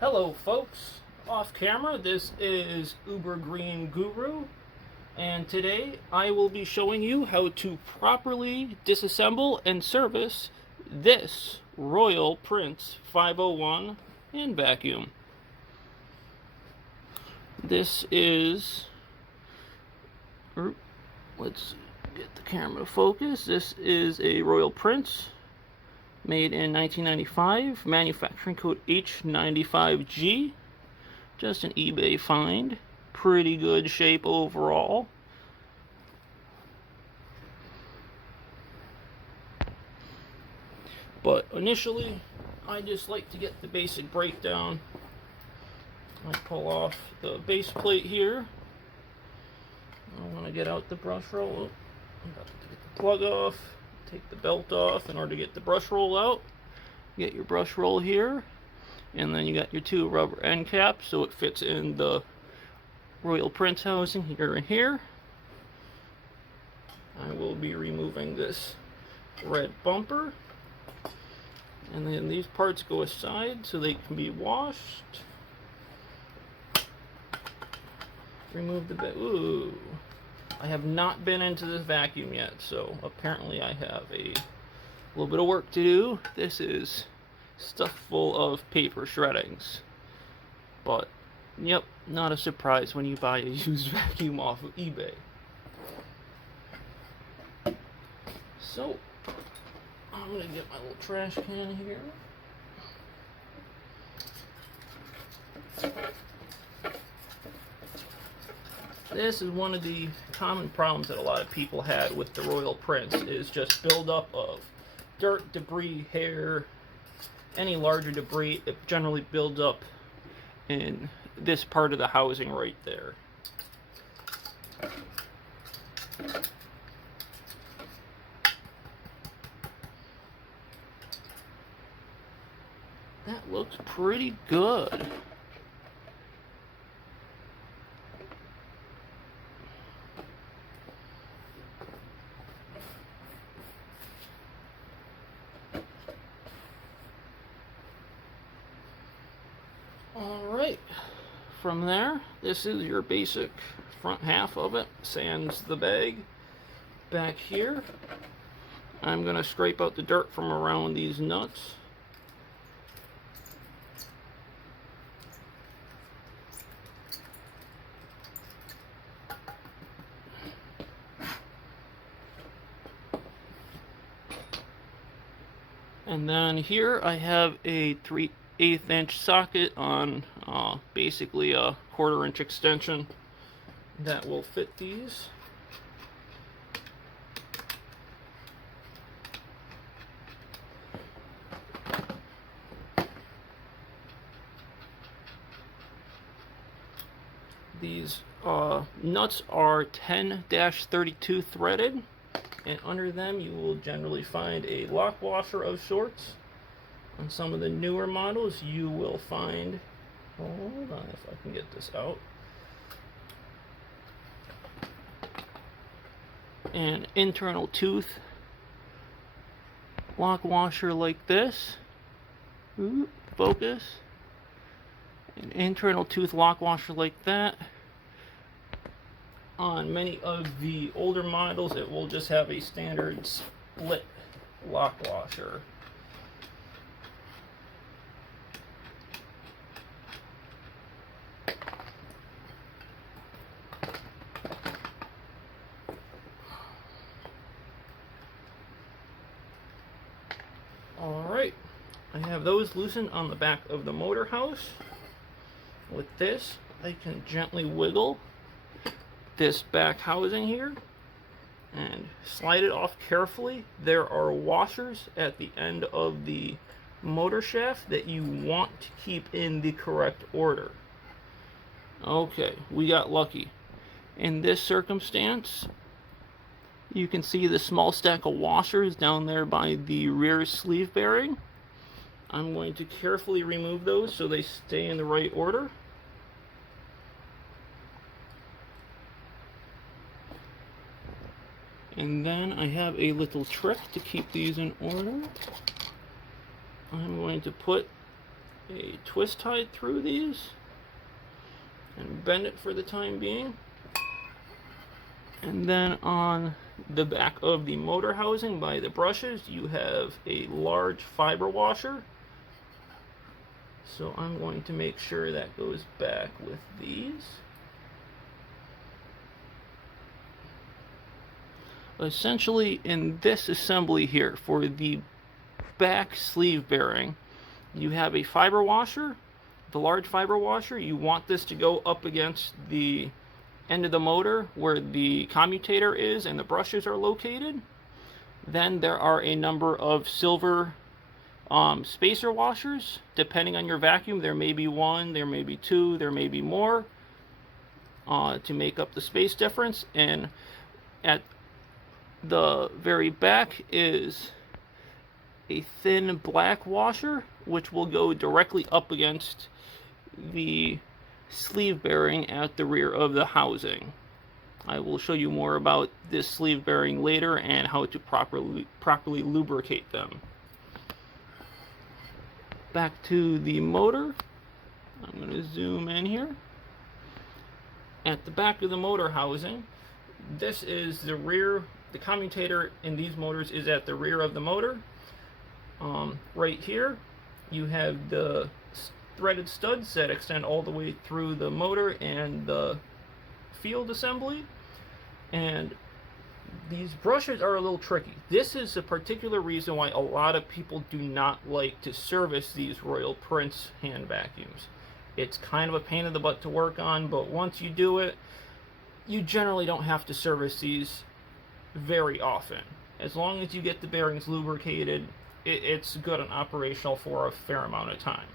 Hello folks, off camera, this is Uber Green Guru, and today I will be showing you how to properly disassemble and service this Royal Prince 501 hand vacuum. This is, let's get the camera to focus, this is a Royal Prince made in 1995, manufacturing code H95G. Just an eBay find. Pretty good shape overall. But initially, I just like to get the basic breakdown. I pull off the base plate here. I want to get out the brush roll. I'm about to get the plug off. Take the belt off in order to get the brush roll out. Get your brush roll here, and then you got your two rubber end caps so it fits in the Royal Prince housing here and here. I will be removing this red bumper, and then these parts go aside so they can be washed. Remove the bed. Ooh. I have not been into this vacuum yet, so apparently I have a little bit of work to do. This is stuff full of paper shreddings. But, yep, not a surprise when you buy a used vacuum off of eBay. So, I'm going to get my little trash can here. This is one of the common problems that a lot of people had with the Royal Prince, is just buildup of dirt, debris, hair, any larger debris. It generally builds up in this part of the housing right there. That looks pretty good. Alright, from there, this is your basic front half of it, sans the bag. Back here, I'm going to scrape out the dirt from around these nuts. And then here I have a 3/8 inch socket on basically a 1/4 inch extension that will fit these. These nuts are 10-32 threaded, and under them you will generally find a lock washer of sorts. On some of the newer models you will find, hold on if I can get this out, an internal tooth lock washer like this. Ooh, focus. An internal tooth lock washer like that. On many of the older models it will just have a standard split lock washer. Alright, I have those loosened on the back of the motor house. With this, I can gently wiggle this back housing here and slide it off carefully. There are washers at the end of the motor shaft that you want to keep in the correct order. Okay, we got lucky. In this circumstance, you can see the small stack of washers down there by the rear sleeve bearing. I'm going to carefully remove those so they stay in the right order. And then I have a little trick to keep these in order. I'm going to put a twist tied through these and bend it for the time being. And then on the back of the motor housing by the brushes, you have a large fiber washer. So I'm going to make sure that goes back with these. Essentially, in this assembly here, for the back sleeve bearing, you have a fiber washer, the large fiber washer. You want this to go up against the end of the motor where the commutator is and the brushes are located. Then there are a number of silver spacer washers. Depending on your vacuum, there may be one, there may be two, there may be more to make up the space difference. And at the very back is a thin black washer, which will go directly up against the sleeve bearing at the rear of the housing. I will show you more about this sleeve bearing later and how to properly lubricate them. Back to the motor. I'm going to zoom in here. At the back of the motor housing, this is the rear. The commutator in these motors is at the rear of the motor. Right here, you have the threaded studs that extend all the way through the motor and the field assembly. And these brushes are a little tricky. This is a particular reason why a lot of people do not like to service these Royal Prince hand vacuums. It's kind of a pain in the butt to work on, but once you do it, you generally don't have to service these very often. As long as you get the bearings lubricated, it's good and operational for a fair amount of time.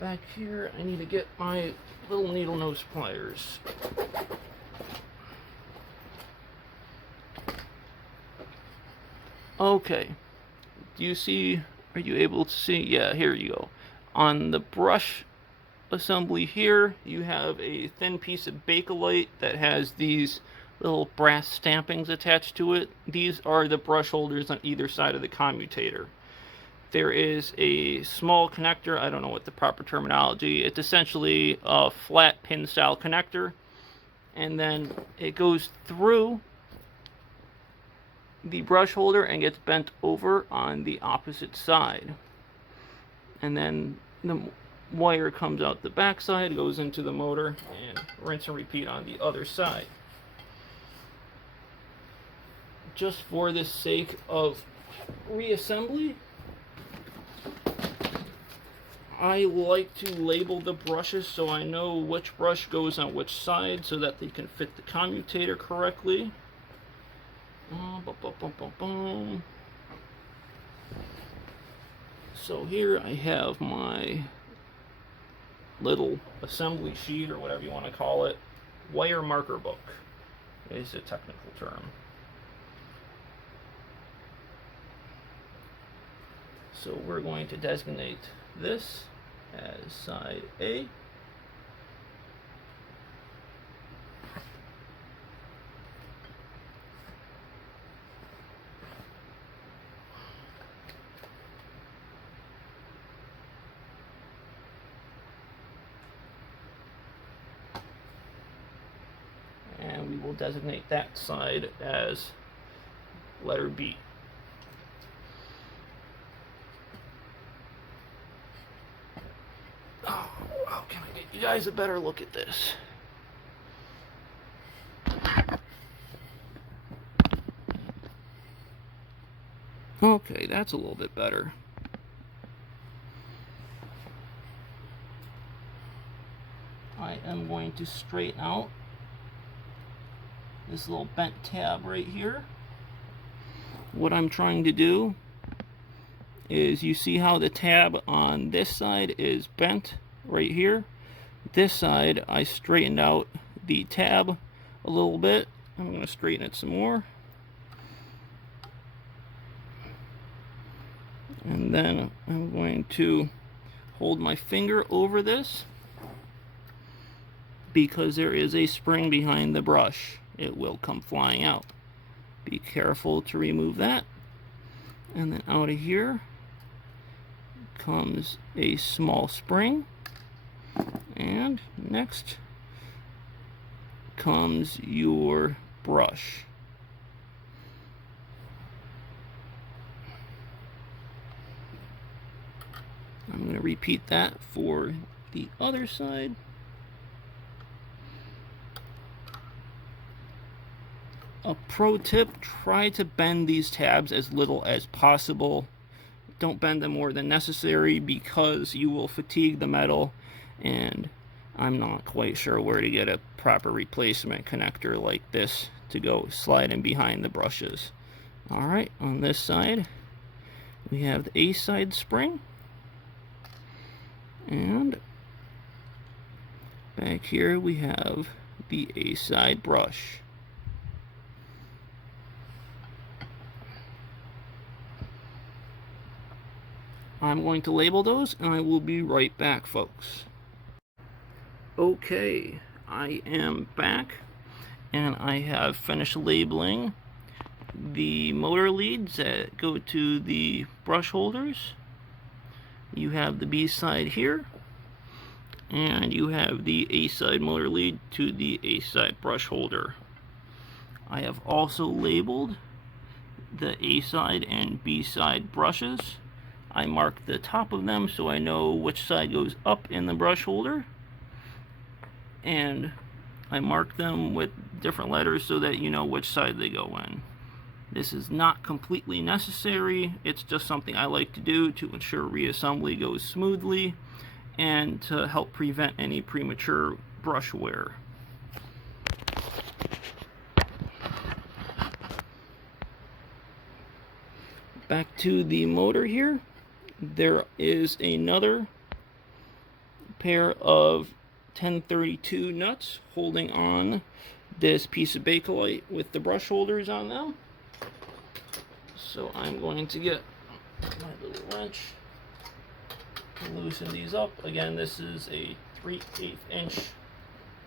Back here, I need to get my little needle nose pliers. Okay, do you see, are you able to see? Yeah, here you go. On the brush assembly here, you have a thin piece of Bakelite that has these little brass stampings attached to it. These are the brush holders on either side of the commutator. There is a small connector, I don't know what the proper terminology, it's essentially a flat pin style connector, and then it goes through the brush holder and gets bent over on the opposite side. And then the wire comes out the back side, goes into the motor, and rinse and repeat on the other side. Just for the sake of reassembly, I like to label the brushes so I know which brush goes on which side so that they can fit the commutator correctly. So here I have my little assembly sheet, or whatever you want to call it. Wire marker book is a technical term. So we're going to designate this as side A. And we will designate that side as letter B. Oh, how can I get you guys a better look at this? Okay, that's a little bit better. I am going to straighten out this little bent tab right here. What I'm trying to do is, you see how the tab on this side is bent right here? This side, I straightened out the tab a little bit. I'm going to straighten it some more. And then I'm going to hold my finger over this, because there is a spring behind the brush. It will come flying out. Be careful to remove that. And then out of here, comes a small spring, and next comes your brush. I'm going to repeat that for the other side. A pro tip, try to bend these tabs as little as possible. Don't bend them more than necessary because you will fatigue the metal, and I'm not quite sure where to get a proper replacement connector like this to go slide in behind the brushes. Alright, on this side we have the A side spring, and back here we have the A side brush. I'm going to label those, and I will be right back, folks. Okay, I am back, and I have finished labeling the motor leads that go to the brush holders. You have the B side here, and you have the A side motor lead to the A side brush holder. I have also labeled the A side and B side brushes. I mark the top of them so I know which side goes up in the brush holder, and I mark them with different letters so that you know which side they go in. This is not completely necessary, it's just something I like to do to ensure reassembly goes smoothly and to help prevent any premature brush wear. Back to the motor here. There is another pair of 1032 nuts holding on this piece of Bakelite with the brush holders on them. So I'm going to get my little wrench to loosen these up. Again, this is a 3/8 inch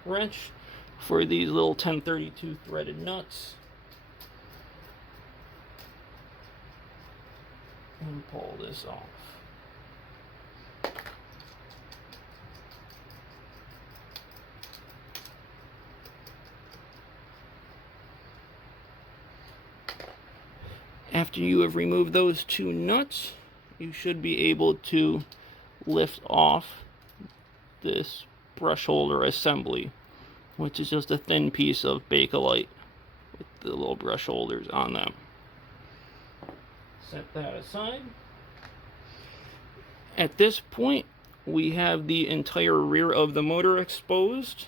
wrench for these little 1032 threaded nuts. And pull this off. After you have removed those two nuts, you should be able to lift off this brush holder assembly, which is just a thin piece of Bakelite with the little brush holders on them. Set that aside. At this point, we have the entire rear of the motor exposed.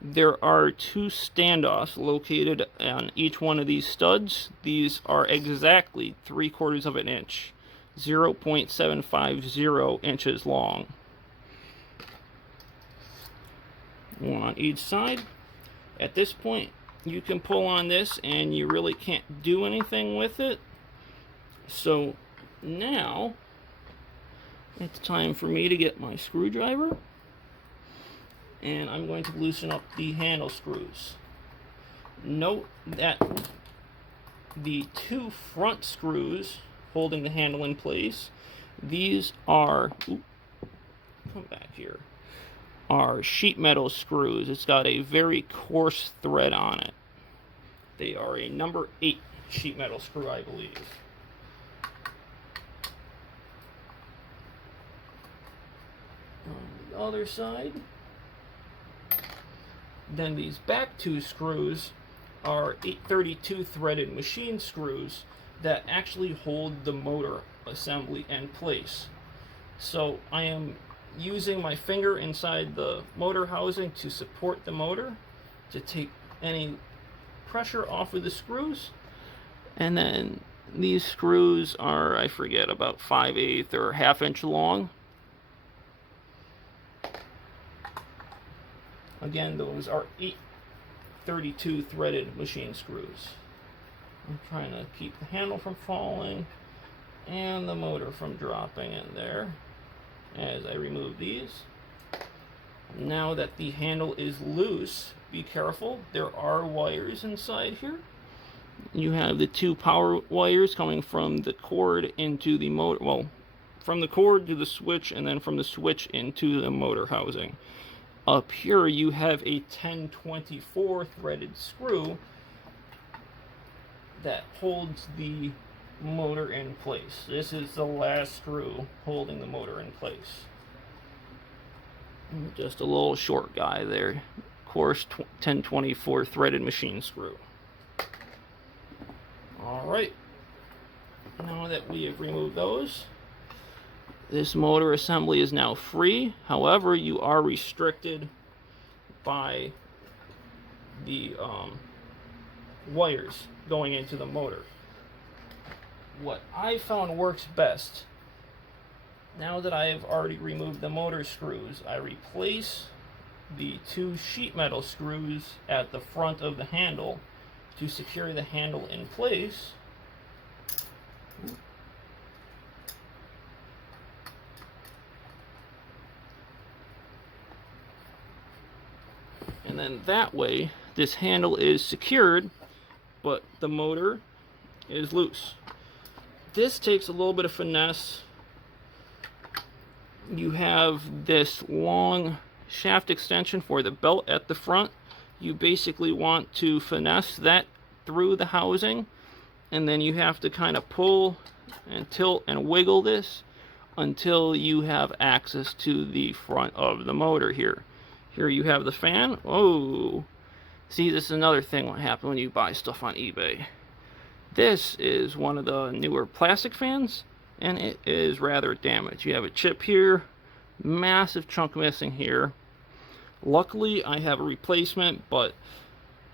There are two standoffs located on each one of these studs. These are exactly 3/4 of an inch, 0.750 inches long. One on each side. At this point, you can pull on this and you really can't do anything with it. So now it's time for me to get my screwdriver, and I'm going to loosen up the handle screws. Note that the two front screws holding the handle in place, these are, come back here, are sheet metal screws. It's got a very coarse thread on it. They are a number 8 sheet metal screw, I believe. On the other side, then these back two screws are 832 threaded machine screws that actually hold the motor assembly in place. So I am using my finger inside the motor housing to support the motor to take any pressure off of the screws, and then these screws are, I forget, about 5/8 or 1/2 inch long. Again, those are 832 threaded machine screws. I'm trying to keep the handle from falling and the motor from dropping in there as I remove these. Now that the handle is loose, be careful. There are wires inside here. You have the two power wires coming from the cord into the motor, well, from the cord to the switch, and then from the switch into the motor housing. Up here you have a 1024 threaded screw that holds the motor in place. This is the last screw holding the motor in place. Just a little short guy there. Of course, 1024 threaded machine screw. Alright, now that we have removed those, this motor assembly is now free. However, you are restricted by the wires going into the motor. What I found works best, now that I have already removed the motor screws, I replace the 2 sheet metal screws at the front of the handle to secure the handle in place. And then that way, this handle is secured, but the motor is loose. This takes a little bit of finesse. You have this long shaft extension for the belt at the front. You basically want to finesse that through the housing, and then you have to kind of pull and tilt and wiggle this until you have access to the front of the motor here. Here you have the fan. Oh, see, this is another thing what happens when you buy stuff on eBay. This is one of the newer plastic fans, and it is rather damaged. You have a chip here, massive chunk missing here. Luckily, I have a replacement, but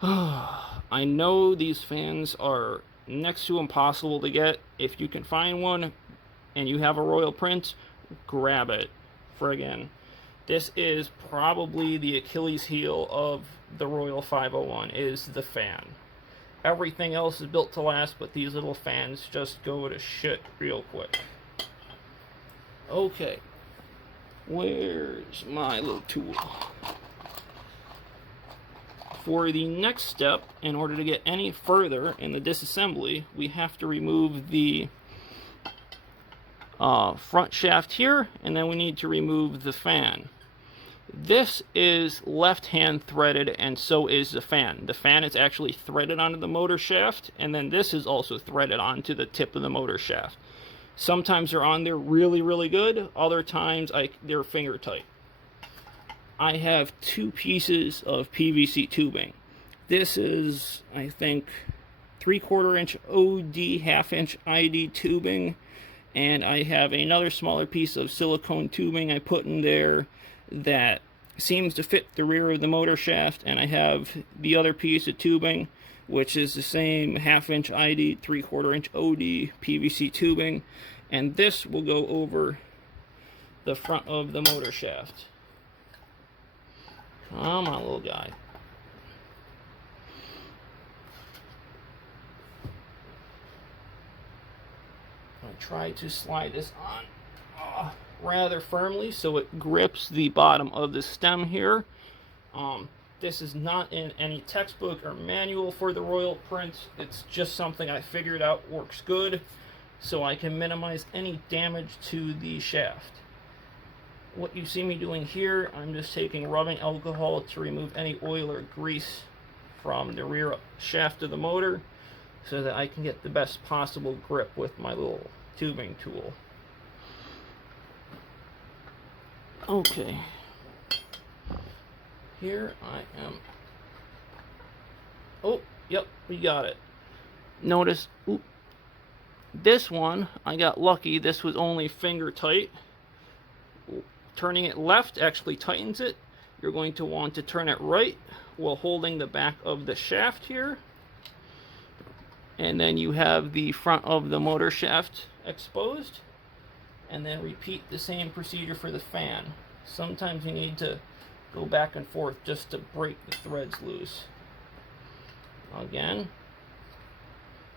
I know these fans are next to impossible to get. If you can find one and you have a royal print, grab it. Friggin'. This is probably the Achilles heel of the Royal 501, is the fan. Everything else is built to last, but these little fans just go to shit real quick. Okay. Where's my little tool? For the next step, in order to get any further in the disassembly, we have to remove the front shaft here, and then we need to remove the fan. This is left-hand threaded, and so is the fan. The fan is actually threaded onto the motor shaft, and then this is also threaded onto the tip of the motor shaft. Sometimes they're on there really, really good. Other times they're finger tight. I have 2 pieces of PVC tubing. This is, I think, 3/4 inch OD, 1/2 inch ID tubing, and I have another smaller piece of silicone tubing I put in there that seems to fit the rear of the motor shaft, and I have the other piece of tubing, which is the same 1/2 inch ID, 3/4 inch OD PVC tubing, and this will go over the front of the motor shaft. Come on, little guy. I try to slide this on rather firmly so it grips the bottom of the stem here. This is not in any textbook or manual for the Royal print. It's just something I figured out works good so I can minimize any damage to the shaft. What you see me doing here, I'm just taking rubbing alcohol to remove any oil or grease from the rear shaft of the motor so that I can get the best possible grip with my little tubing tool. Okay, here I am. Oh, yep, we got it. Notice, this one, I got lucky. This was only finger tight. Turning it left actually tightens it. You're going to want to turn it right while holding the back of the shaft here. And then you have the front of the motor shaft exposed. And then repeat the same procedure for the fan. Sometimes you need to go back and forth just to break the threads loose. Again,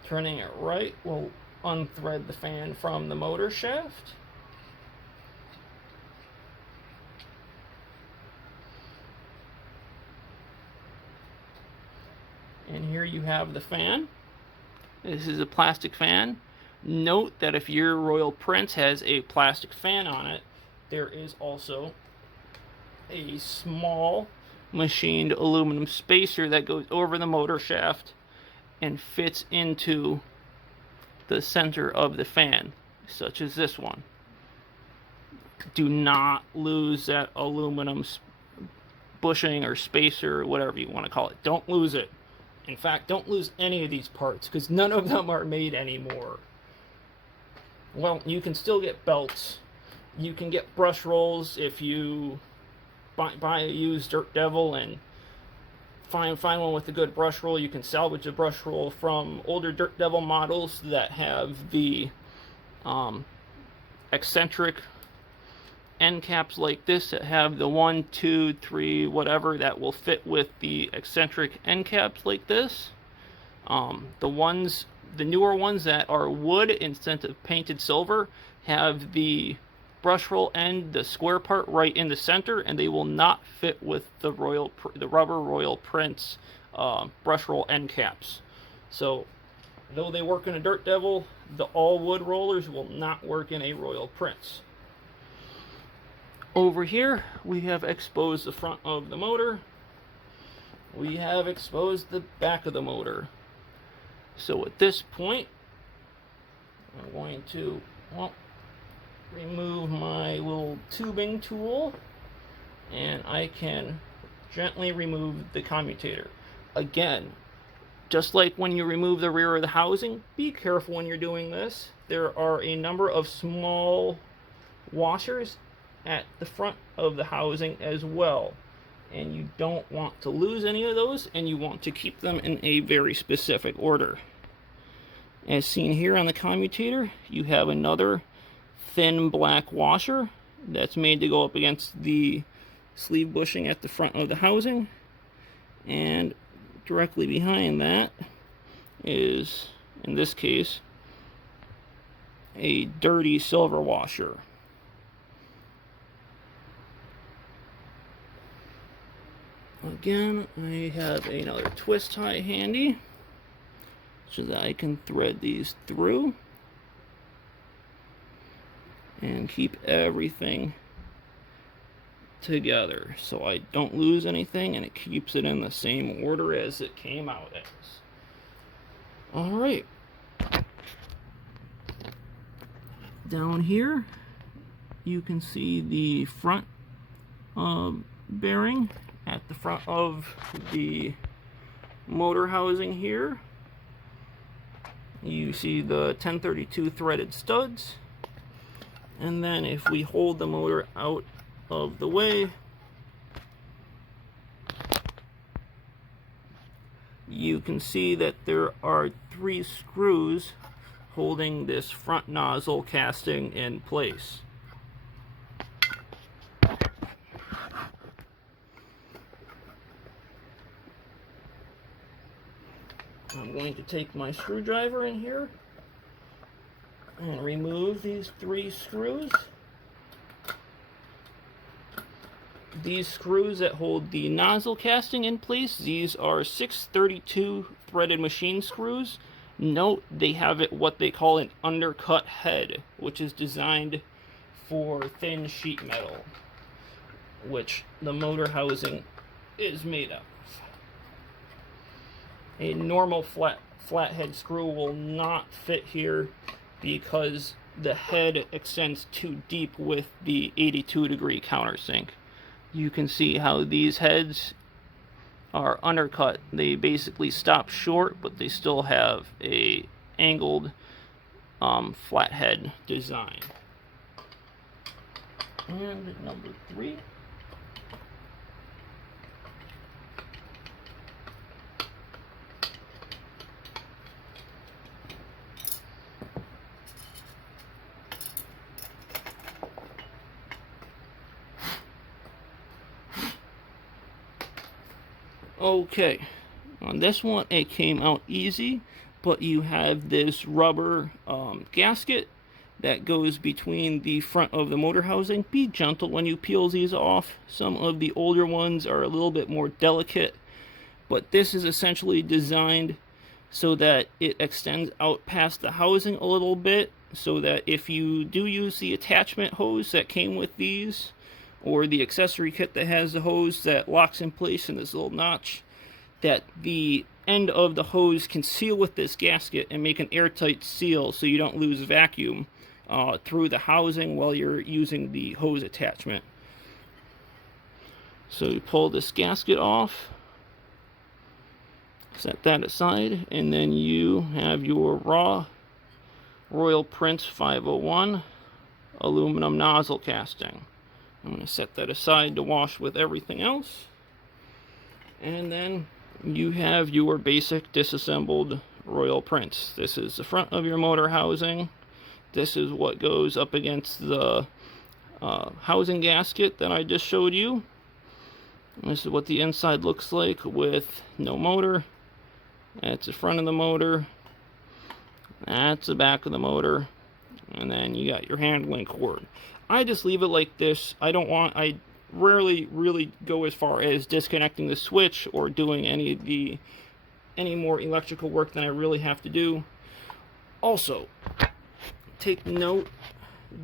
turning it right will unthread the fan from the motor shaft. And here you have the fan. This is a plastic fan. Note that if your Royal Prince has a plastic fan on it, there is also a small machined aluminum spacer that goes over the motor shaft and fits into the center of the fan, such as this one. Do not lose that aluminum bushing or spacer, or whatever you want to call it. Don't lose it. In fact, don't lose any of these parts, because none of them are made anymore. Well, you can still get belts. You can get brush rolls if you buy a used Dirt Devil and find one with a good brush roll. You can salvage a brush roll from older Dirt Devil models that have the eccentric end caps like this, that have the 1, 2, 3, whatever, that will fit with the eccentric end caps like this. The newer ones that are wood instead of painted silver have the brush roll end, the square part, right in the center, and they will not fit with the rubber Royal Prince brush roll end caps. So, though they work in a Dirt Devil, the all wood rollers will not work in a Royal Prince. Over here, we have exposed the front of the motor. We have exposed the back of the motor. So at this point, I'm going to, remove my little tubing tool, and I can gently remove the commutator. Again, just like when you remove the rear of the housing, be careful when you're doing this. There are a number of small washers at the front of the housing as well, and you don't want to lose any of those, and you want to keep them in a very specific order. As seen here on the commutator, you have another thin black washer that's made to go up against the sleeve bushing at the front of the housing, and directly behind that is, in this case, a dirty silver washer. Again, I have another twist tie handy so that I can thread these through and keep everything together so I don't lose anything, and it keeps it in the same order as it came out as. Alright. Down here, you can see the front bearing at the front of the motor housing here. You see the 1032 threaded studs, and then if we hold the motor out of the way, you can see that there are 3 screws holding this front nozzle casting in place. I'm going to take my screwdriver in here and remove these 3 screws. These screws that hold the nozzle casting in place, these are 632 threaded machine screws. Note they have what they call an undercut head, which is designed for thin sheet metal, which the motor housing is made of. A normal flathead screw will not fit here because the head extends too deep with the 82-degree countersink. You can see how these heads are undercut. They basically stop short, but they still have a angled flathead design. And number 3. Okay, on this one it came out easy, but you have this rubber gasket that goes between the front of the motor housing. Be gentle when you peel these off. Some of the older ones are a little bit more delicate, but this is essentially designed so that it extends out past the housing a little bit, so that if you do use the attachment hose that came with these, or the accessory kit that has the hose that locks in place in this little notch, that the end of the hose can seal with this gasket and make an airtight seal so you don't lose vacuum through the housing while you're using the hose attachment. So you pull this gasket off, set that aside, and then you have your raw Royal Prince 501 aluminum nozzle casting. I'm going to set that aside to wash with everything else. And then you have your basic disassembled Royal Prince. This is the front of your motor housing. This is what goes up against the housing gasket that I just showed you. And this is what the inside looks like with no motor. That's the front of the motor. That's the back of the motor. And then you got your handling cord. I just leave it like this. I rarely really go as far as disconnecting the switch or doing any more electrical work than I really have to do. Also, take note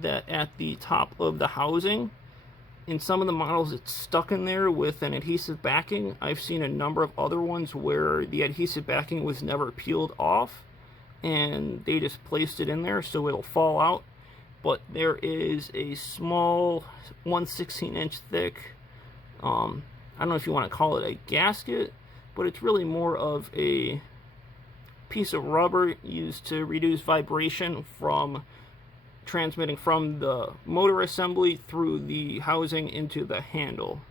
that at the top of the housing, in some of the models it's stuck in there with an adhesive backing. I've seen a number of other ones where the adhesive backing was never peeled off and they just placed it in there so it'll fall out. But there is a small 1/16" thick, I don't know if you want to call it a gasket, but it's really more of a piece of rubber used to reduce vibration from transmitting from the motor assembly through the housing into the handle.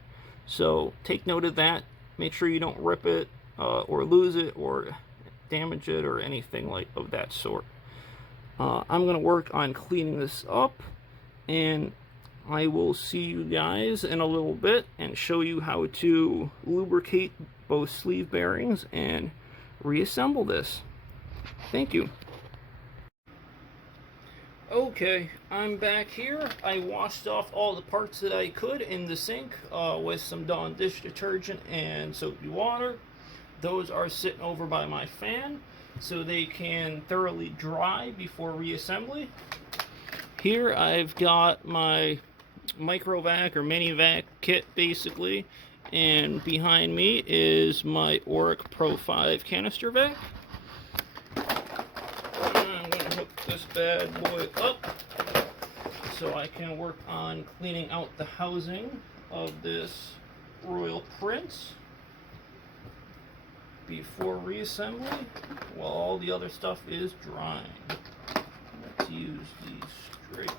So take note of that. Make sure you don't rip it or lose it or damage it or anything like of that sort. I'm going to work on cleaning this up, and I will see you guys in a little bit and show you how to lubricate both sleeve bearings and reassemble this. Thank you. Okay, I'm back here. I washed off all the parts that I could in the sink with some Dawn dish detergent and soapy water. Those are sitting over by my fan so they can thoroughly dry before reassembly. Here I've got my micro vac or mini vac kit basically, and behind me is my Oric Pro 5 canister vac. I'm going to hook this bad boy up so I can work on cleaning out the housing of this Royal Prince before reassembly while all the other stuff is drying. Let's use the straight one.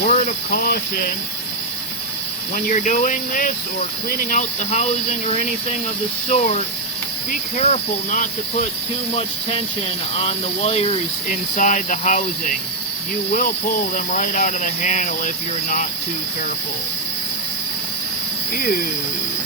a word of caution. When you're doing this or cleaning out the housing or anything of the sort, be careful not to put too much tension on the wires inside the housing. You will pull them right out of the handle if you're not too careful. Ew.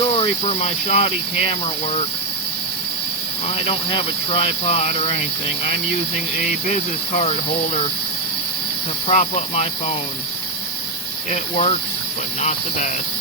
Sorry for my shoddy camera work. I don't have a tripod or anything. I'm using a business card holder to prop up my phone. It works, but not the best.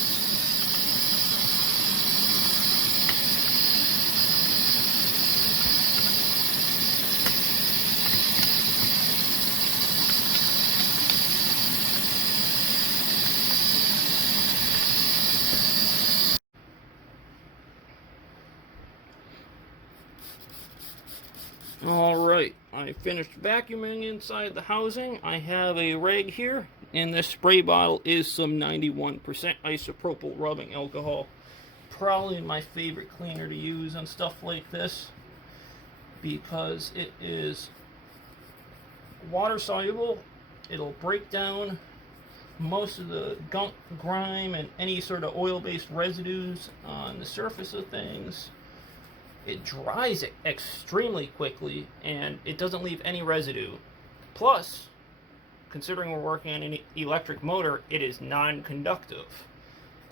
Alright, I finished vacuuming inside the housing. I have a rag here, and this spray bottle is some 91% isopropyl rubbing alcohol. Probably my favorite cleaner to use on stuff like this, because it is water soluble. It'll break down most of the gunk, grime, and any sort of oil-based residues on the surface of things. It dries it extremely quickly, and it doesn't leave any residue. Plus, considering we're working on an electric motor, it is non-conductive,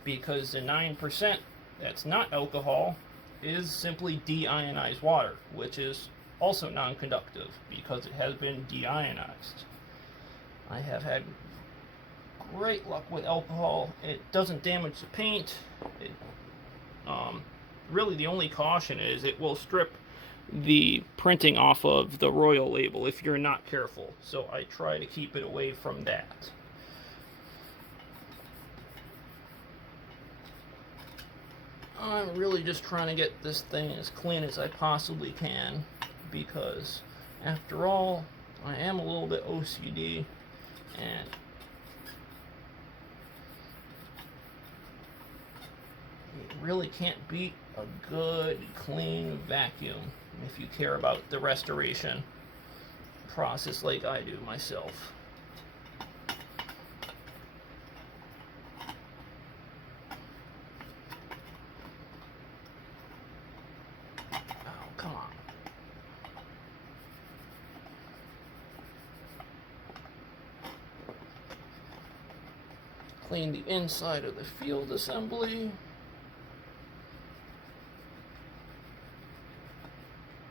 because the 9% that's not alcohol is simply deionized water, which is also non-conductive because it has been deionized. I have had great luck with alcohol. It doesn't damage the paint. Really, the only caution is it will strip the printing off of the Royal label if you're not careful. So I try to keep it away from that. I'm really just trying to get this thing as clean as I possibly can, because after all, I am a little bit OCD, and you really can't beat a good, clean vacuum if you care about the restoration process like I do myself. Oh, come on. Clean the inside of the field assembly.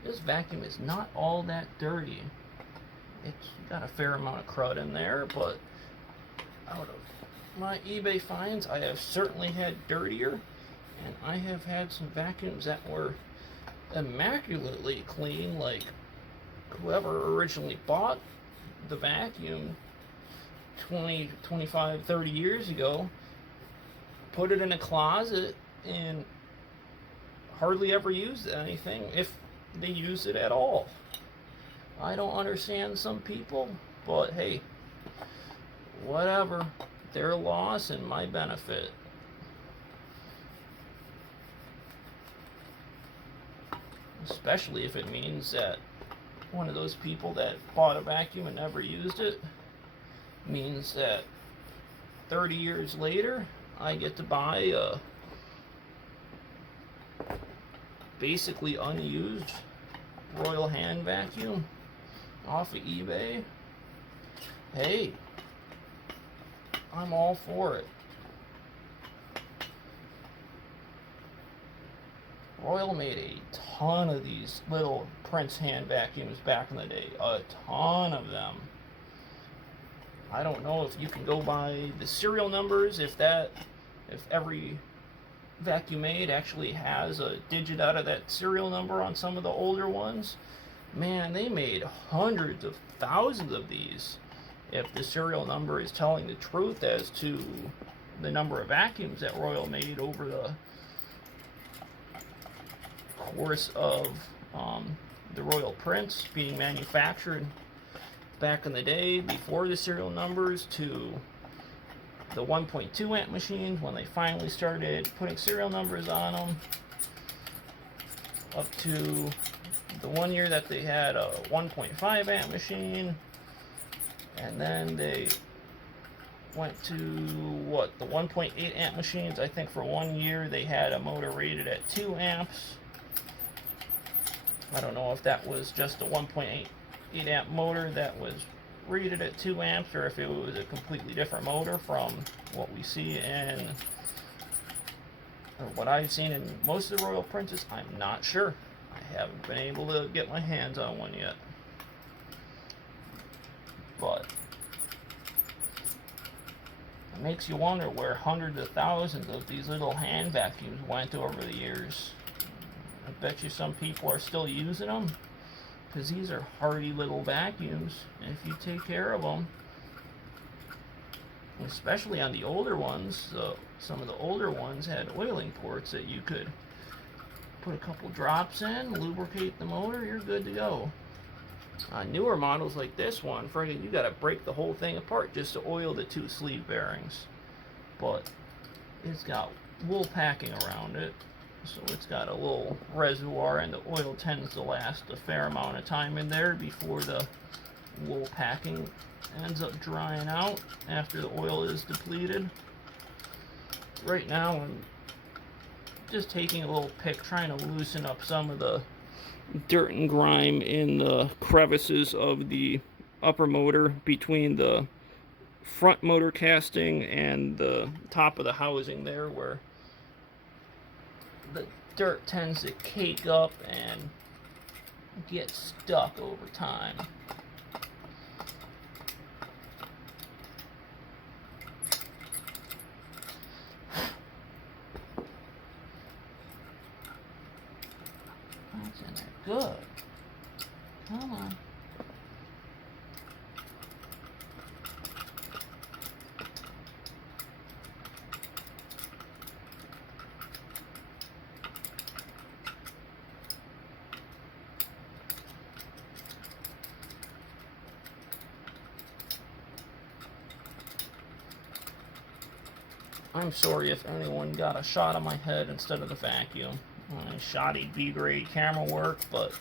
This vacuum is not all that dirty. It's got a fair amount of crud in there, but out of my eBay finds, I have certainly had dirtier, and I have had some vacuums that were immaculately clean, like whoever originally bought the vacuum 20, 25, 30 years ago, put it in a closet and hardly ever used anything, if they use it at all. I don't understand some people, but hey, whatever. Their loss and my benefit. especially if it means that one of those people that bought a vacuum and never used it, means that 30 years later I get to buy a basically unused Royal hand vacuum off of eBay. Hey, I'm all for it. Royal made a ton of these little Prince hand vacuums back in the day. A ton of them. I don't know if you can go by the serial numbers, if every vacuum made actually has a digit out of that serial number on some of the older ones. Man, they made hundreds of thousands of these. If the serial number is telling the truth as to the number of vacuums that Royal made over the course of the Royal Prince being manufactured back in the day before the serial numbers, to the 1.2 amp machines when they finally started putting serial numbers on them, up to the one year that they had a 1.5 amp machine, and then they went to what, the 1.8 amp machines. I think for 1 year they had a motor rated at 2 amps. I don't know if that was just a 1.8 amp motor that was rated at 2 amps, or if it was a completely different motor from what we see in, or what I've seen in most of the Royal Princes. I'm not sure. I haven't been able to get my hands on one yet. But it makes you wonder where hundreds of thousands of these little hand vacuums went over the years. I bet you some people are still using them, because these are hardy little vacuums, and if you take care of them, especially on the older ones, some of the older ones had oiling ports that you could put a couple drops in, lubricate the motor, you're good to go. On newer models like this one, friggin', you gotta break the whole thing apart just to oil the 2 sleeve bearings. But it's got wool packing around it, so it's got a little reservoir, and the oil tends to last a fair amount of time in there before the wool packing ends up drying out after the oil is depleted. Right now I'm just taking a little pick, trying to loosen up some of the dirt and grime in the crevices of the upper motor between the front motor casting and the top of the housing there, where the dirt tends to cake up and get stuck over time. That's in there good. Come on. I'm sorry if anyone got a shot of my head instead of the vacuum. Shoddy B-grade camera work, but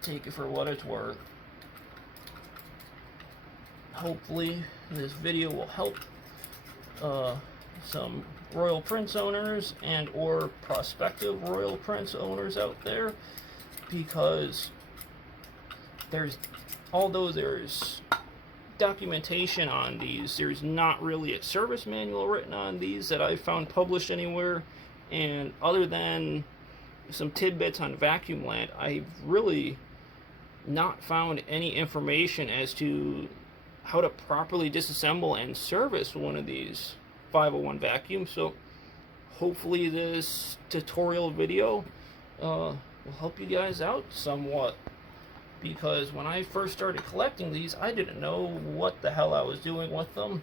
take it for what it's worth. Hopefully this video will help some Royal Prince owners and or prospective Royal Prince owners out there, because although there's documentation on these, there's not really a service manual written on these that I've found published anywhere. And other than some tidbits on Vacuum Land, I've really not found any information as to how to properly disassemble and service one of these 501 vacuums. So hopefully this tutorial video will help you guys out somewhat, because when I first started collecting these, I didn't know what the hell I was doing with them.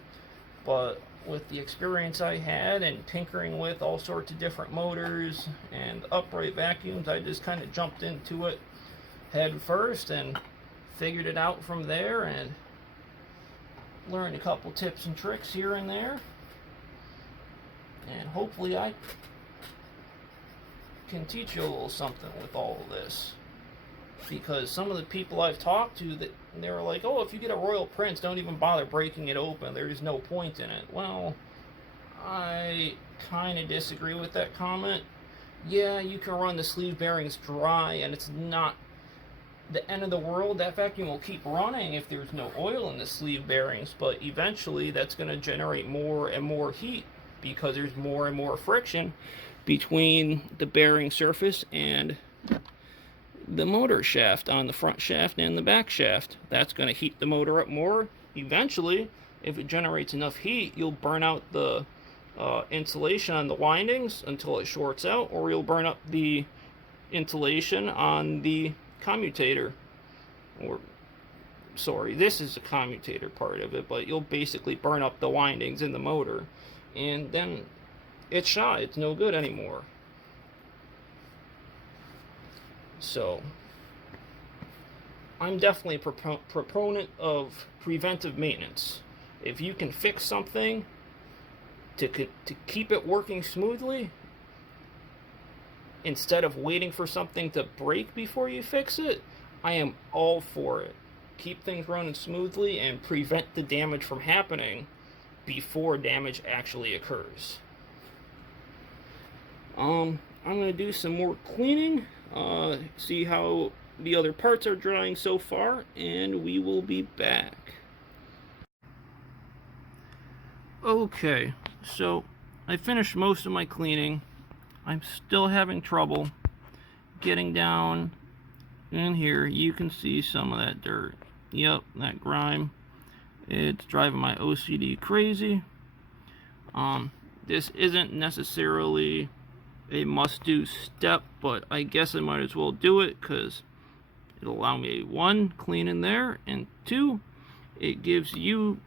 But with the experience I had and tinkering with all sorts of different motors and upright vacuums, I just kind of jumped into it head first and figured it out from there, and learned a couple tips and tricks here and there. And hopefully I can teach you a little something with all of this. Because some of the people I've talked to, that they were like, oh, if you get a Royal Prince, don't even bother breaking it open. There's no point in it. Well, I kind of disagree with that comment. Yeah, you can run the sleeve bearings dry, and it's not the end of the world. That vacuum will keep running if there's no oil in the sleeve bearings, but eventually that's going to generate more and more heat because there's more and more friction between the bearing surface and the motor shaft on the front shaft and the back shaft. That's going to heat the motor up more. Eventually, if it generates enough heat, you'll burn out the insulation on the windings until it shorts out, or you'll burn up the insulation on the commutator. Or, sorry, this is the commutator part of it, but you'll basically burn up the windings in the motor, and then it's shot. It's no good anymore. So, I'm definitely a proponent of preventive maintenance. If you can fix something to keep it working smoothly, instead of waiting for something to break before you fix it, I am all for it. Keep things running smoothly and prevent the damage from happening before damage actually occurs. I'm going to do some more cleaning, see how the other parts are drying so far, and we will be back. Okay, so I finished most of my cleaning. I'm still having trouble getting down in here. You can see some of that dirt. Yep, that grime. It's driving my OCD crazy. This isn't necessarily a must-do step, but I guess I might as well do it because it'll allow me, one, clean in there, and two, it gives you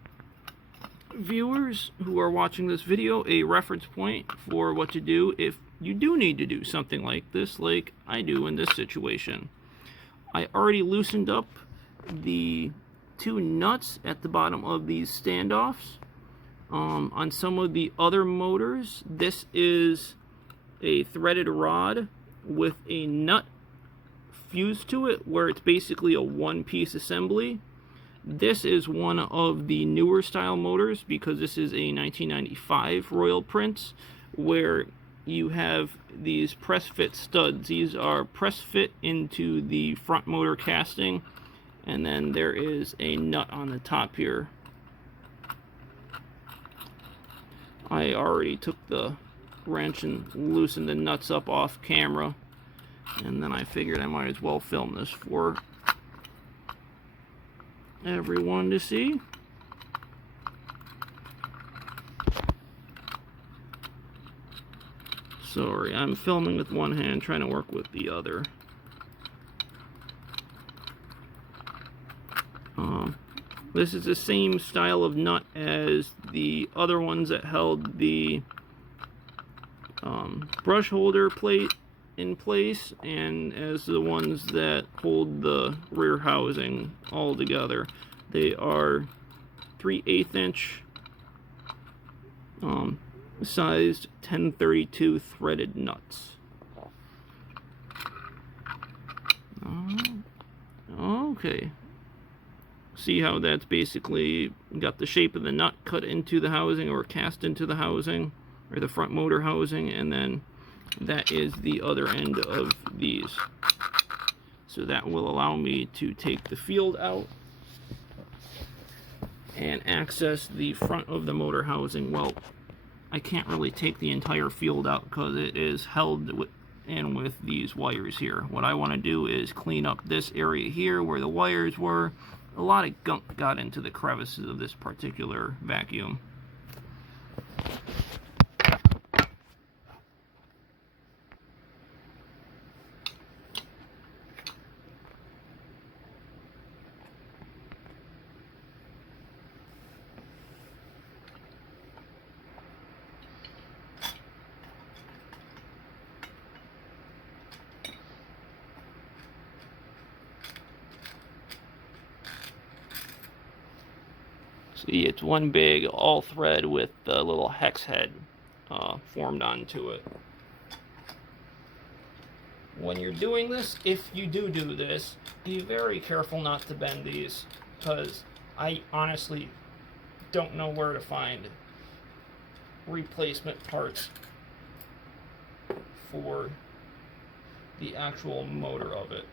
viewers who are watching this video a reference point for what to do if you do need to do something like this, like I do in this situation. I already loosened up the two nuts at the bottom of these standoffs. On some of the other motors, this is a threaded rod with a nut fused to it, where it's basically a one-piece assembly. This is one of the newer style motors, because this is a 1995 Royal Prince, where you have these press fit studs. These are press fit into the front motor casting, and then there is a nut on the top here. I already took the wrench and loosened the nuts up off camera, and then I figured I might as well film this for everyone to see. Sorry, I'm filming with one hand, trying to work with the other. This is the same style of nut as the other ones that held the brush holder plate in place, and as the ones that hold the rear housing all together. They are 3/8 inch sized 1032 threaded nuts. Okay. See how that's basically got the shape of the nut cut into the housing, or cast into the housing, or the front motor housing, and then that is the other end of these. So that will allow me to take the field out and access the front of the motor housing. Well, I can't really take the entire field out because it is held in with these wires here. What I want to do is clean up this area here where the wires were. A lot of gunk got into the crevices of this particular vacuum. See, it's one big all thread with the little hex head formed onto it. when you're doing this, if you do this, be very careful not to bend these, because I honestly don't know where to find replacement parts for the actual motor of it.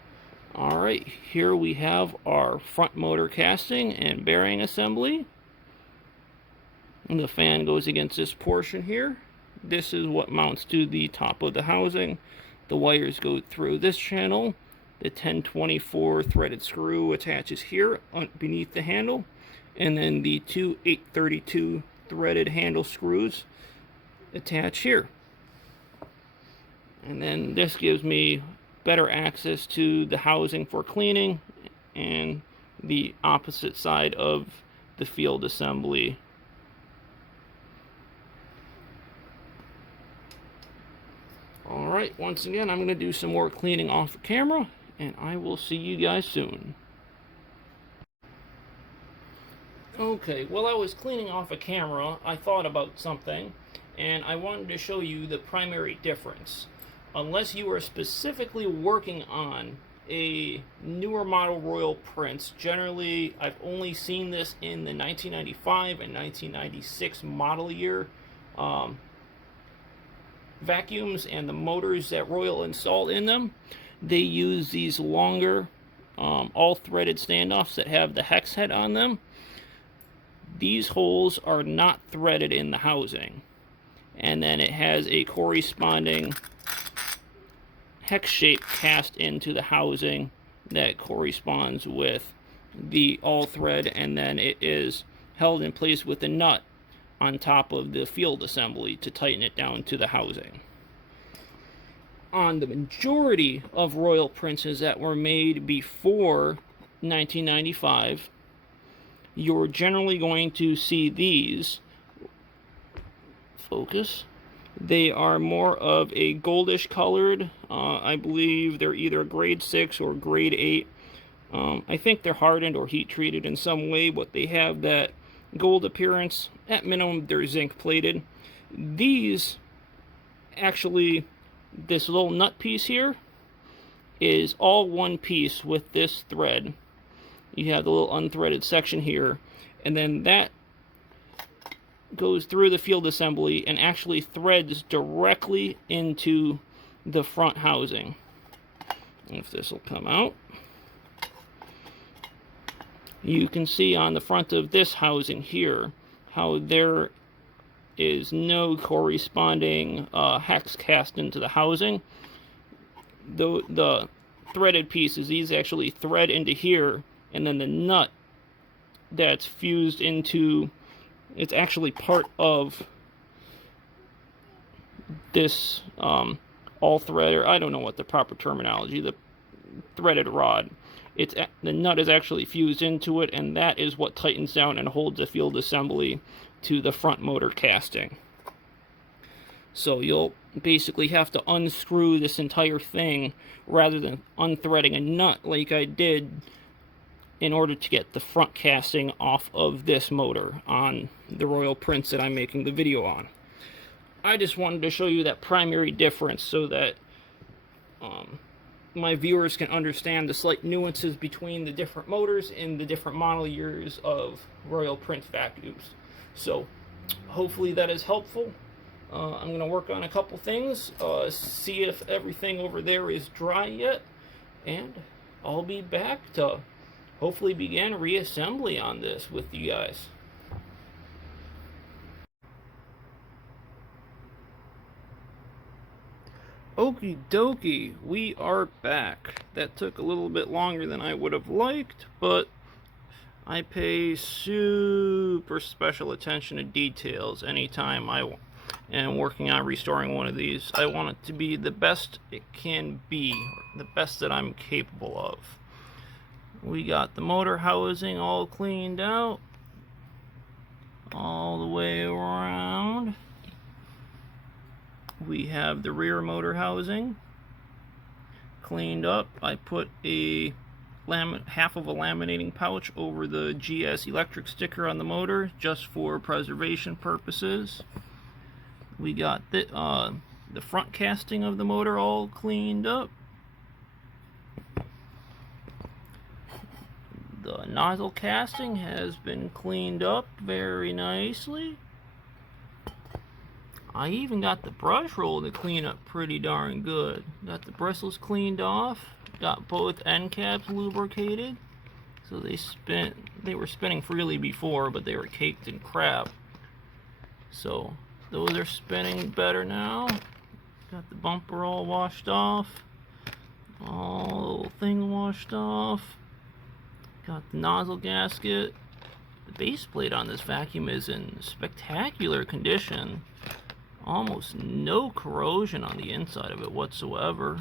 Alright, here we have our front motor casting and bearing assembly. And the fan goes against this portion here. This is what mounts to the top of the housing. The wires go through this channel. The 1024 threaded screw attaches here beneath the handle. And then the two 832 threaded handle screws attach here. And then this gives me better access to the housing for cleaning and the opposite side of the field assembly. Alright, once again, I'm going to do some more cleaning off camera, and I will see you guys soon. Okay, while I was cleaning off a camera, I thought about something, and I wanted to show you the primary difference. Unless you are specifically working on a newer model Royal Prince, generally I've only seen this in the 1995 and 1996 model year vacuums and the motors that Royal installed in them. They use these longer all threaded standoffs that have the hex head on them. These holes are not threaded in the housing, and then it has a corresponding hex shape cast into the housing that corresponds with the all thread, and then it is held in place with a nut on top of the field assembly to tighten it down to the housing. On the majority of Royal Princes that were made before 1995, you're generally going to see these. Focus. They are more of a goldish colored. I believe they're either grade 6 or grade 8. I think they're hardened or heat treated in some way, but they have that gold appearance. At minimum, they're zinc plated. These, actually, this little nut piece here is all one piece with this thread. You have the little unthreaded section here, and then that goes through the field assembly and actually threads directly into the front housing. If this will come out, you can see on the front of this housing here how there is no corresponding hex cast into the housing. The threaded pieces, these actually thread into here, and then the nut that's fused into, it's actually part of this all thread, or I don't know what the proper terminology, the threaded rod. The nut is actually fused into it, and that is what tightens down and holds the field assembly to the front motor casting. So you'll basically have to unscrew this entire thing rather than unthreading a nut like I did in order to get the front casting off of this motor on the Royal Prince that I'm making the video on. I just wanted to show you that primary difference so that my viewers can understand the slight nuances between the different motors in the different model years of Royal Prince vacuums. So hopefully that is helpful. I'm going to work on a couple things, see if everything over there is dry yet, and I'll be back to hopefully begin reassembly on this with you guys. Okie dokie, we are back. That took a little bit longer than I would have liked, but I pay super special attention to details anytime I am working on restoring one of these. I want it to be the best it can be, the best that I'm capable of. We got the motor housing all cleaned out, all the way around. We have the rear motor housing cleaned up. I put a half of a laminating pouch over the GS electric sticker on the motor just for preservation purposes. We got the front casting of the motor all cleaned up. The nozzle casting has been cleaned up very nicely. I even got the brush roll to clean up pretty darn good. Got the bristles cleaned off. Got both end caps lubricated. So they were spinning freely before, but they were caked in crap. So those are spinning better now. Got the bumper all washed off. All the little thing washed off. Got the nozzle gasket. The base plate on this vacuum is in spectacular condition. Almost no corrosion on the inside of it whatsoever.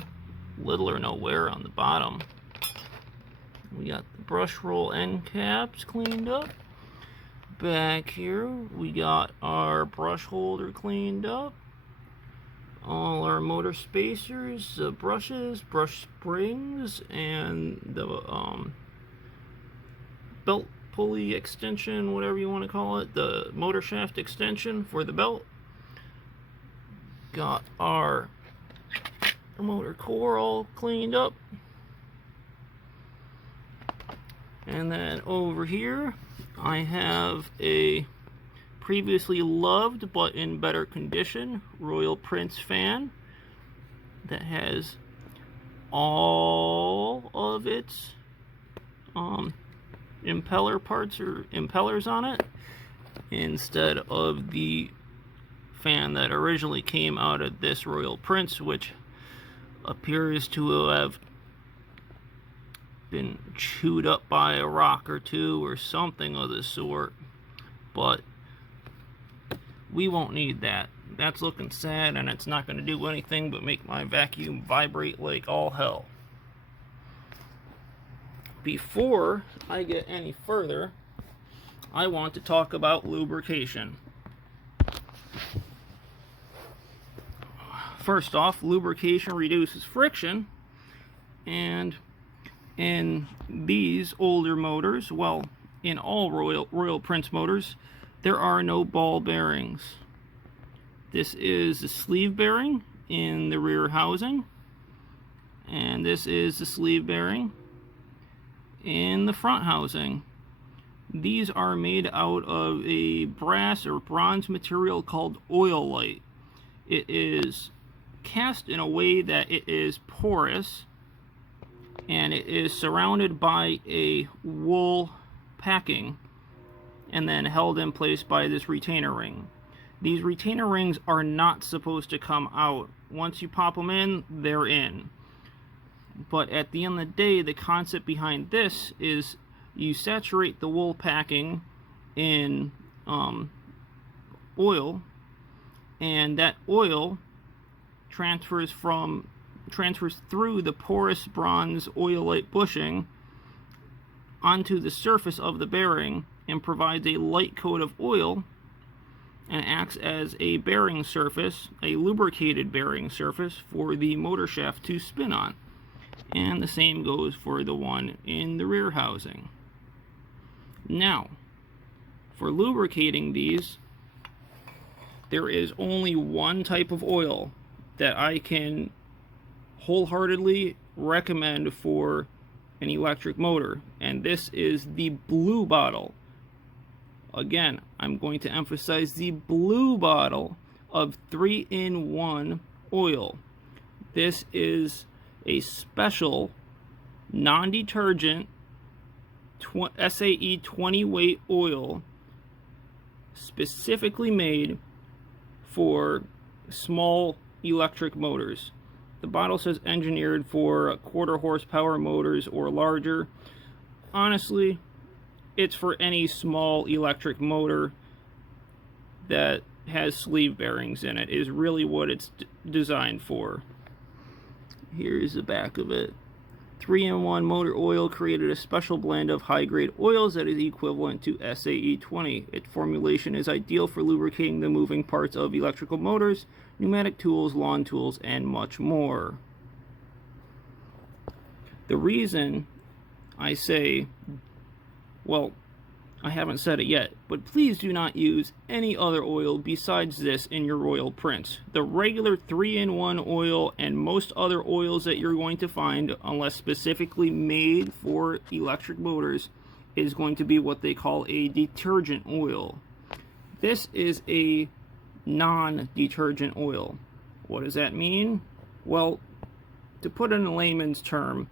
Little or no wear on the bottom. We got the brush roll end caps cleaned up. Back here we got our brush holder cleaned up. All our motor spacers, brushes, brush springs, and the belt pulley extension, whatever you want to call it, the motor shaft extension for the belt. Got our motor core all cleaned up. And then over here I have a previously loved but in better condition Royal Prince fan that has all of its impeller parts or impellers on it, instead of the fan that originally came out of this Royal Prince, which appears to have been chewed up by a rock or two or something of the sort. But we won't need that. That's looking sad, and it's not going to do anything but make my vacuum vibrate like all hell. Before I get any further, I want to talk about lubrication. First off, lubrication reduces friction, and in these older motors, well, in all Royal Prince motors, there are no ball bearings. This is the sleeve bearing in the rear housing, and this is the sleeve bearing in the front housing. These are made out of a brass or bronze material called oilite. It is cast in a way that it is porous, and it is surrounded by a wool packing and then held in place by this retainer ring. These retainer rings are not supposed to come out. Once you pop them in, they're in. But at the end of the day, the concept behind this is you saturate the wool packing in oil, and that oil transfers through the porous bronze oilite bushing onto the surface of the bearing and provides a light coat of oil, and acts as a bearing surface, a lubricated bearing surface for the motor shaft to spin on. And the same goes for the one in the rear housing. Now, for lubricating these, there is only one type of oil that I can wholeheartedly recommend for an electric motor, and this is the blue bottle. Again, I'm going to emphasize the blue bottle of 3-in-1 oil. This is a special non-detergent SAE 20 weight oil specifically made for small electric motors. The bottle says engineered for 1/4 horsepower motors or larger. Honestly, it's for any small electric motor that has sleeve bearings in it, is really what it's designed for. Here's the back of it. 3-in-1 motor oil created a special blend of high-grade oils that is equivalent to SAE 20. Its formulation is ideal for lubricating the moving parts of electrical motors, pneumatic tools, lawn tools, and much more. The reason I say, well, I haven't said it yet, but please do not use any other oil besides this in your Royal Prince. The regular 3-in-1 oil and most other oils that you're going to find, unless specifically made for electric motors, is going to be what they call a detergent oil. This is a non-detergent oil. What does that mean? Well, to put it in a layman's term,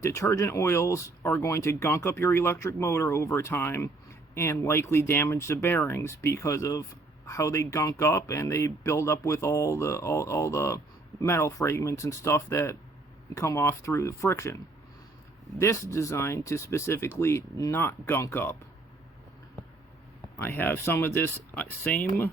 detergent oils are going to gunk up your electric motor over time and likely damage the bearings because of how they gunk up and they build up with all the metal fragments and stuff that come off through the friction. This is designed to specifically not gunk up. I have some of this same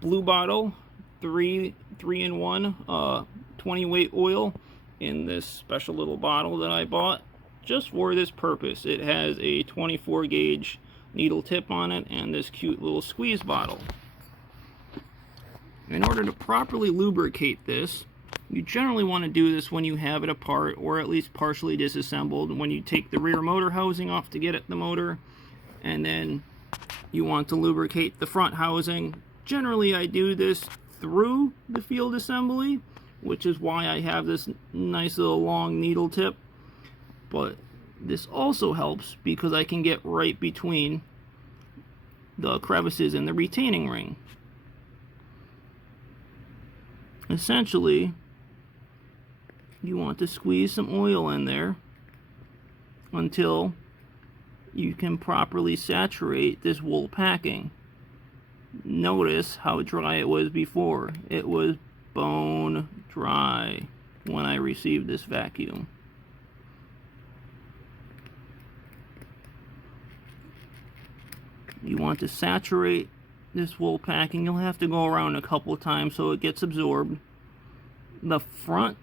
blue bottle, 3-in-1 20 weight oil in this special little bottle that I bought just for this purpose. It has a 24 gauge needle tip on it and this cute little squeeze bottle. In order to properly lubricate this, you generally want to do this when you have it apart or at least partially disassembled, when you take the rear motor housing off to get at the motor, and then you want to lubricate the front housing. Generally I do this through the field assembly, which is why I have this nice little long needle tip, but this also helps because I can get right between the crevices in the retaining ring. Essentially, you want to squeeze some oil in there until you can properly saturate this wool packing. Notice how dry it was before. It was bone dry when I received this vacuum. You want to saturate this wool packing. You'll have to go around a couple of times so it gets absorbed. The front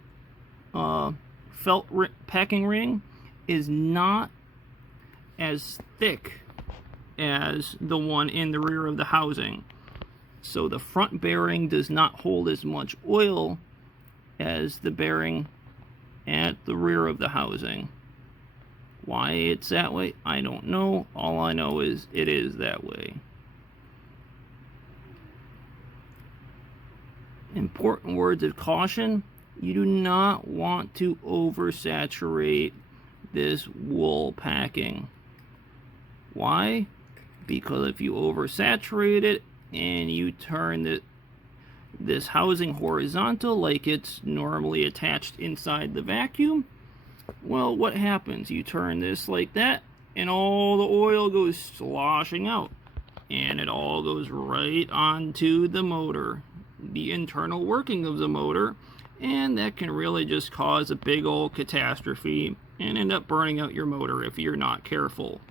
felt packing ring is not as thick as the one in the rear of the housing, so the front bearing does not hold as much oil as the bearing at the rear of the housing. Why it's that way, I don't know. All I know is it is that way. Important words of caution: you do not want to oversaturate this wool packing. Why? Because if you oversaturate it and you turn this housing horizontal like it's normally attached inside the vacuum, well, what happens? You turn this like that and all the oil goes sloshing out and it all goes right onto the motor, the internal working of the motor, and that can really just cause a big old catastrophe and end up burning out your motor if you're not careful.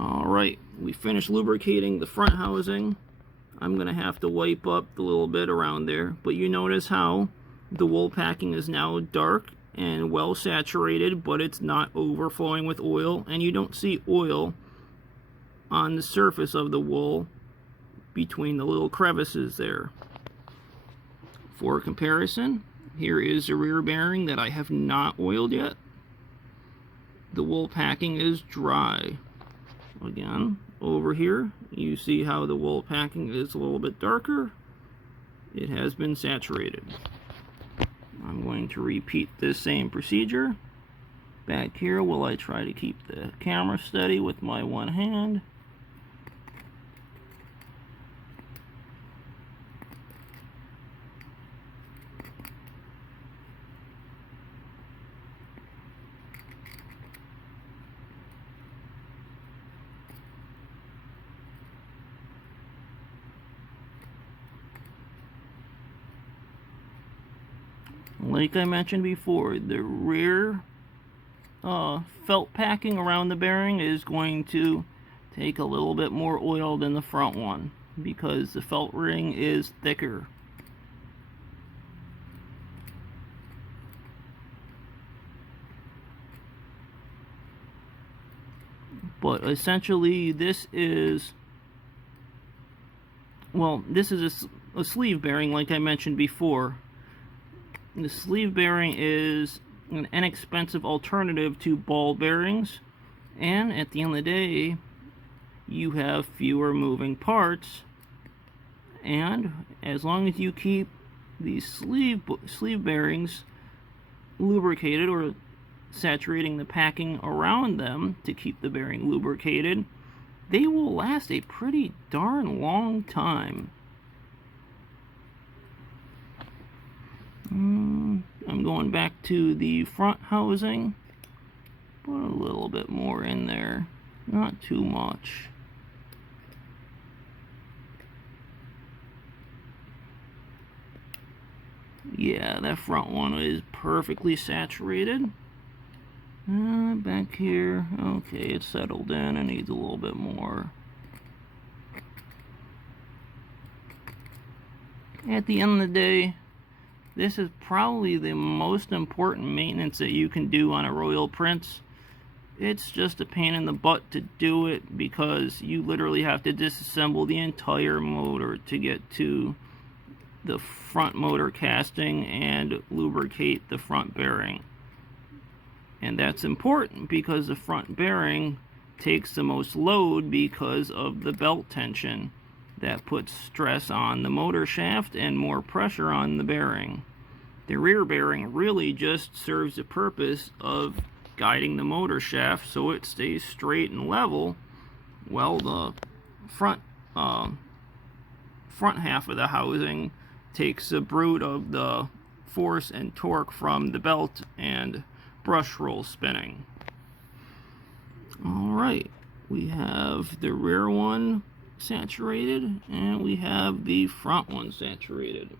Alright, we finished lubricating the front housing. I'm going to have to wipe up a little bit around there, but you notice how the wool packing is now dark and well saturated, but it's not overflowing with oil, and you don't see oil on the surface of the wool between the little crevices there. For comparison, here is the rear bearing that I have not oiled yet. The wool packing is dry. Again, over here, you see how the wool packing is a little bit darker. It has been saturated. I'm going to repeat this same procedure. Back here, while I try to keep the camera steady with my one hand. Like I mentioned before, the rear felt packing around the bearing is going to take a little bit more oil than the front one because the felt ring is thicker. But essentially this is, well, this is a sleeve bearing like I mentioned before. The sleeve bearing is an inexpensive alternative to ball bearings, and at the end of the day you have fewer moving parts, and as long as you keep these sleeve bearings lubricated or saturating the packing around them to keep the bearing lubricated, they will last a pretty darn long time. I'm going back to the front housing. Put a little bit more in there, not too much. Yeah, that front one is perfectly saturated. Back here, okay, it's settled in. It needs a little bit more. At the end of the day, this is probably the most important maintenance that you can do on a Royal Prince. It's just a pain in the butt to do it because you literally have to disassemble the entire motor to get to the front motor casting and lubricate the front bearing. And that's important because the front bearing takes the most load because of the belt tension. That puts stress on the motor shaft and more pressure on the bearing. The rear bearing really just serves the purpose of guiding the motor shaft so it stays straight and level, while the front half of the housing takes the brunt of the force and torque from the belt and brush roll spinning. Alright, we have the rear one saturated and we have the front one saturated.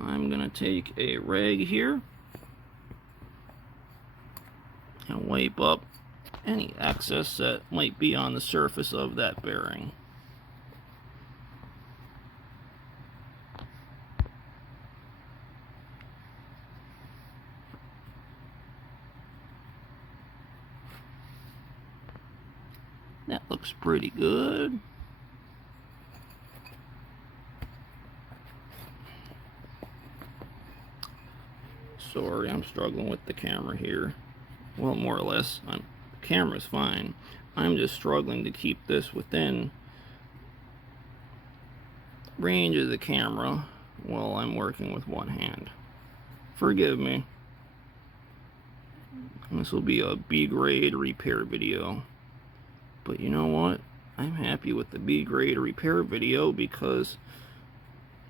I'm going to take a rag here and wipe up any excess that might be on the surface of that bearing. That looks pretty good. Sorry, I'm struggling with the camera here. Well, more or less, the camera's fine. I'm just struggling to keep this within range of the camera while I'm working with one hand. Forgive me. This will be a B-grade repair video. But you know what? I'm happy with the B-grade repair video because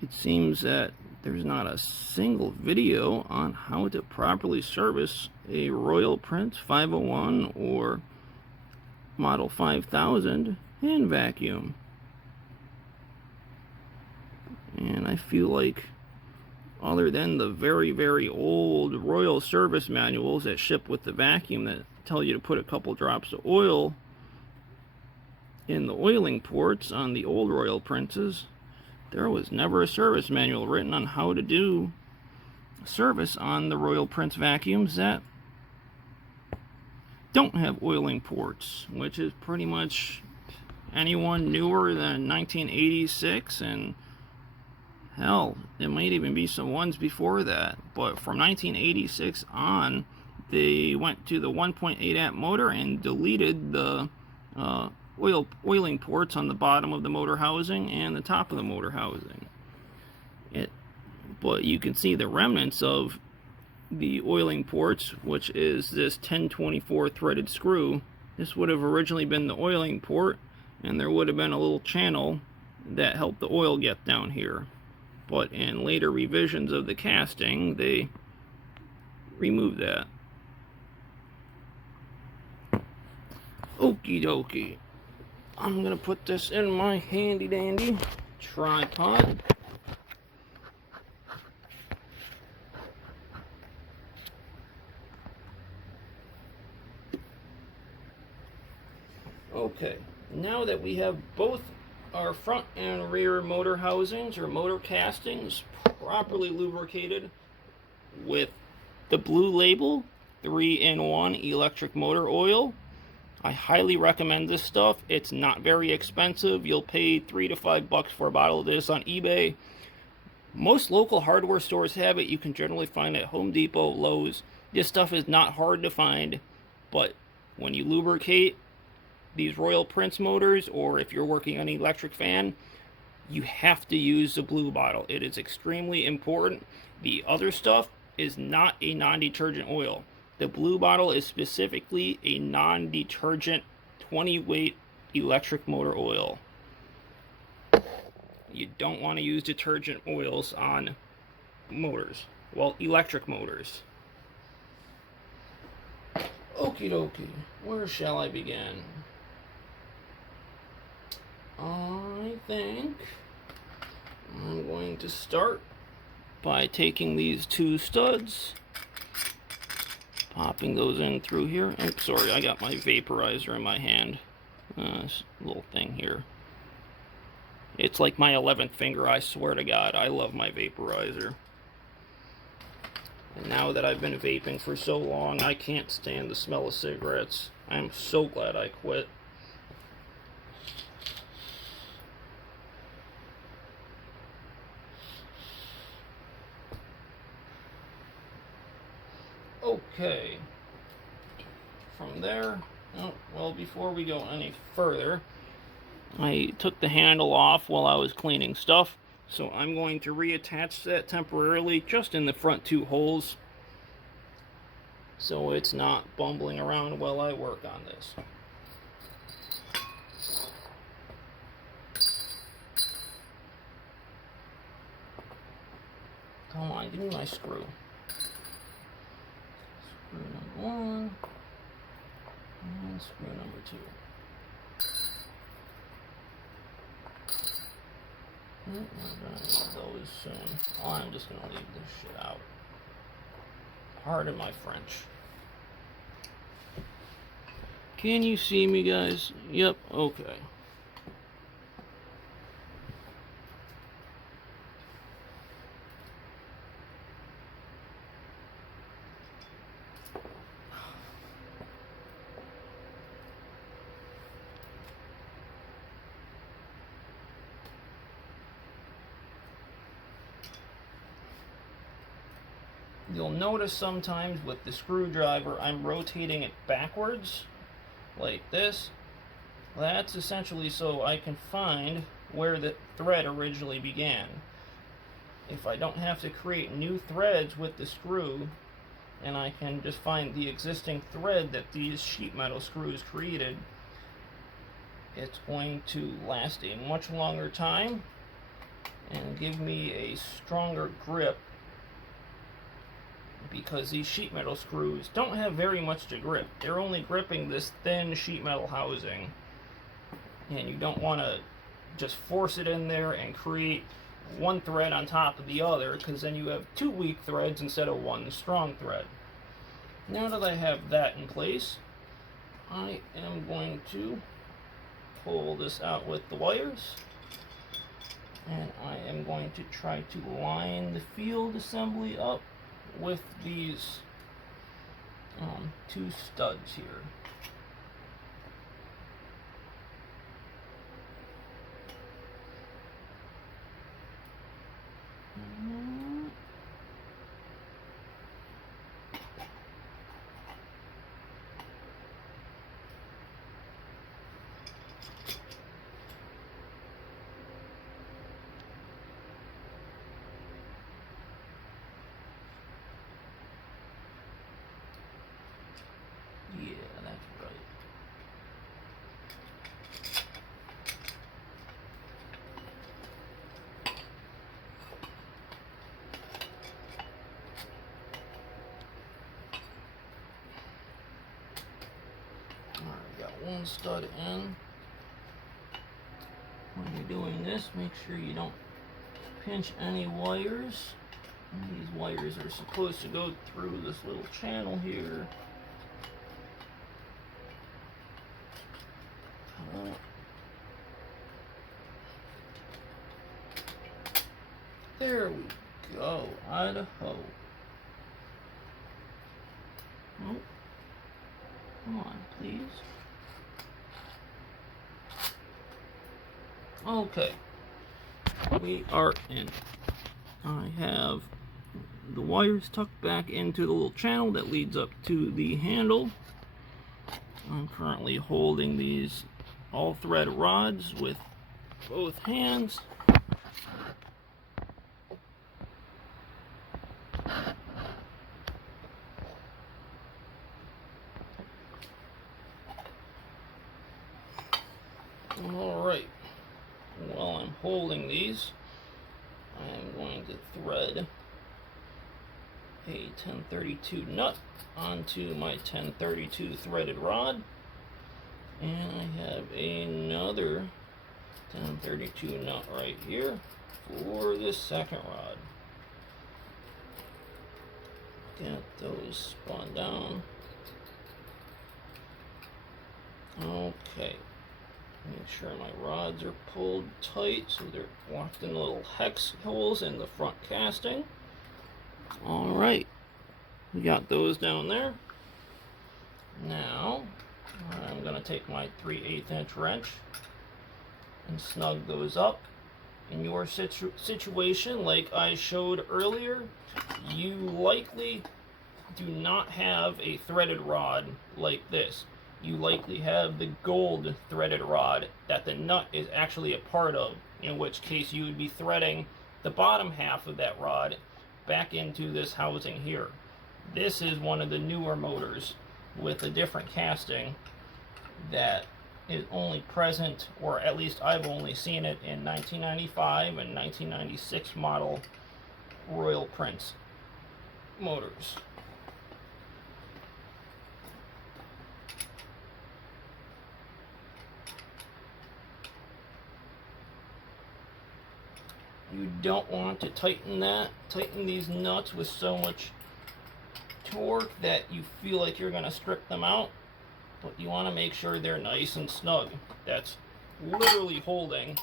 it seems that there's not a single video on how to properly service a Royal Prince 501 or Model 5000 hand vacuum. And I feel like, other than the very, very old Royal service manuals that ship with the vacuum that tell you to put a couple drops of oil in the oiling ports on the old Royal Princes, there was never a service manual written on how to do service on the Royal Prince vacuums that don't have oiling ports, which is pretty much anyone newer than 1986, and hell, it might even be some ones before that. But from 1986 on, they went to the 1.8 amp motor and deleted the oiling ports on the bottom of the motor housing and the top of the motor housing. But you can see the remnants of the oiling ports, which is this 1024 threaded screw. This would have originally been the oiling port, and there would have been a little channel that helped the oil get down here. But in later revisions of the casting, they removed that. Okie dokie. I'm gonna put this in my handy dandy tripod. Okay, now that we have both our front and rear motor housings or motor castings properly lubricated with the blue label 3-in-1 electric motor oil, I highly recommend this stuff. It's not very expensive. You'll pay $3 to $5 for a bottle of this on eBay. Most local hardware stores have it. You can generally find it at Home Depot, Lowe's. This stuff is not hard to find, but when you lubricate these Royal Prince motors, or if you're working on an electric fan, you have to use the blue bottle. It is extremely important. The other stuff is not a non-detergent oil. The blue bottle is specifically a non-detergent 20-weight electric motor oil. You don't want to use detergent oils on motors. Well, electric motors. Okie dokie. Where shall I begin? I think I'm going to start by taking these two studs, popping those in through here. Oh, sorry, I got my vaporizer in my hand. This little thing here. It's like my 11th finger, I swear to God. I love my vaporizer. And now that I've been vaping for so long, I can't stand the smell of cigarettes. I'm so glad I quit. Okay. From there, oh, well, before we go any further, I took the handle off while I was cleaning stuff, so I'm going to reattach that temporarily just in the front two holes so it's not bumbling around while I work on this. Come on, give me my screw. Screw number one, and screw number two. We're gonna need those soon. I'm just gonna leave this shit out. Pardon my French. Can you see me, guys? Yep, okay. You'll notice sometimes with the screwdriver I'm rotating it backwards, like this. That's essentially so I can find where the thread originally began. If I don't have to create new threads with the screw, and I can just find the existing thread that these sheet metal screws created, it's going to last a much longer time and give me a stronger grip, because these sheet metal screws don't have very much to grip. They're only gripping this thin sheet metal housing, and you don't want to just force it in there and create one thread on top of the other, because then you have two weak threads instead of one strong thread. Now that I have that in place, I am going to pull this out with the wires, and I am going to try to line the field assembly up with these two studs here. Yeah, that's right. Alright, got one stud in. When you're doing this, make sure you don't pinch any wires. These wires are supposed to go through this little channel here. There we go, Idaho. Oh, come on, please. Okay, we are in. I have the wires tucked back into the little channel that leads up to the handle. I'm currently holding these all thread rods with both hands. Alright, while I'm holding these, I'm going to thread a 1032 nut onto my 1032 threaded rod, and I have another 1032 nut right here for this second rod. Get those spun down. Okay, make sure my rods are pulled tight so they're locked in little hex holes in the front casting. Alright, we got those down there. Now, I'm going to take my 3/8 inch wrench and snug those up. In your situation, like I showed earlier, you likely do not have a threaded rod like this. You likely have the gold threaded rod that the nut is actually a part of, in which case you would be threading the bottom half of that rod back into this housing here. This is one of the newer motors with a different casting that is only present, or at least I've only seen it in 1995 and 1996 model Royal Prince motors. You don't want to tighten these nuts with so much torque that you feel like you're going to strip them out, but you want to make sure they're nice and snug. That's literally holding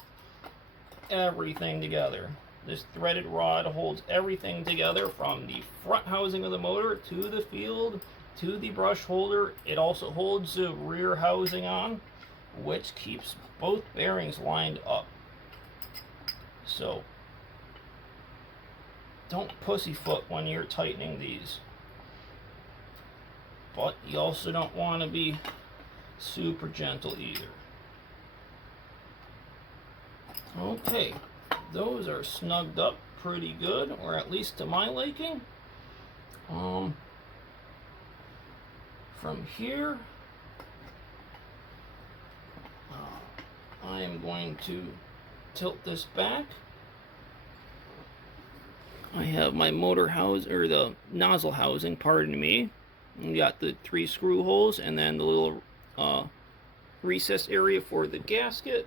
everything together. This threaded rod holds everything together from the front housing of the motor to the field to the brush holder. It also holds the rear housing on, which keeps both bearings lined up. So don't pussyfoot when you're tightening these. But you also don't want to be super gentle either. Okay, those are snugged up pretty good, or at least to my liking. From here, I am going to tilt this back. I have my motor house, or the nozzle housing, pardon me. We got the 3 screw holes and then the little recess area for the gasket.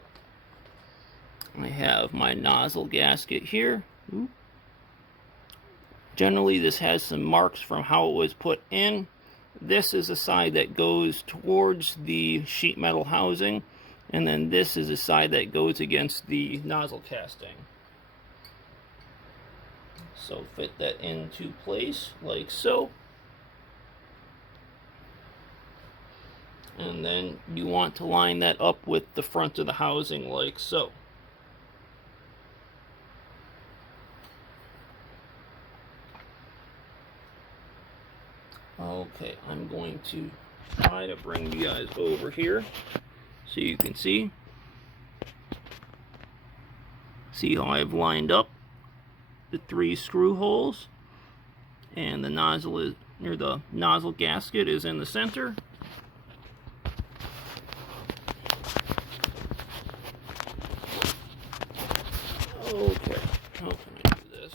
I have my nozzle gasket here. Generally this has some marks from how it was put in. This is the side that goes towards the sheet metal housing, and then this is the side that goes against the nozzle casting. So fit that into place like so. And then you want to line that up with the front of the housing like so. Okay, I'm going to try to bring you guys over here so you can see. See how I've lined up the 3 screw holes, and the nozzle is, or the nozzle gasket is in the center. Okay, how can I do this?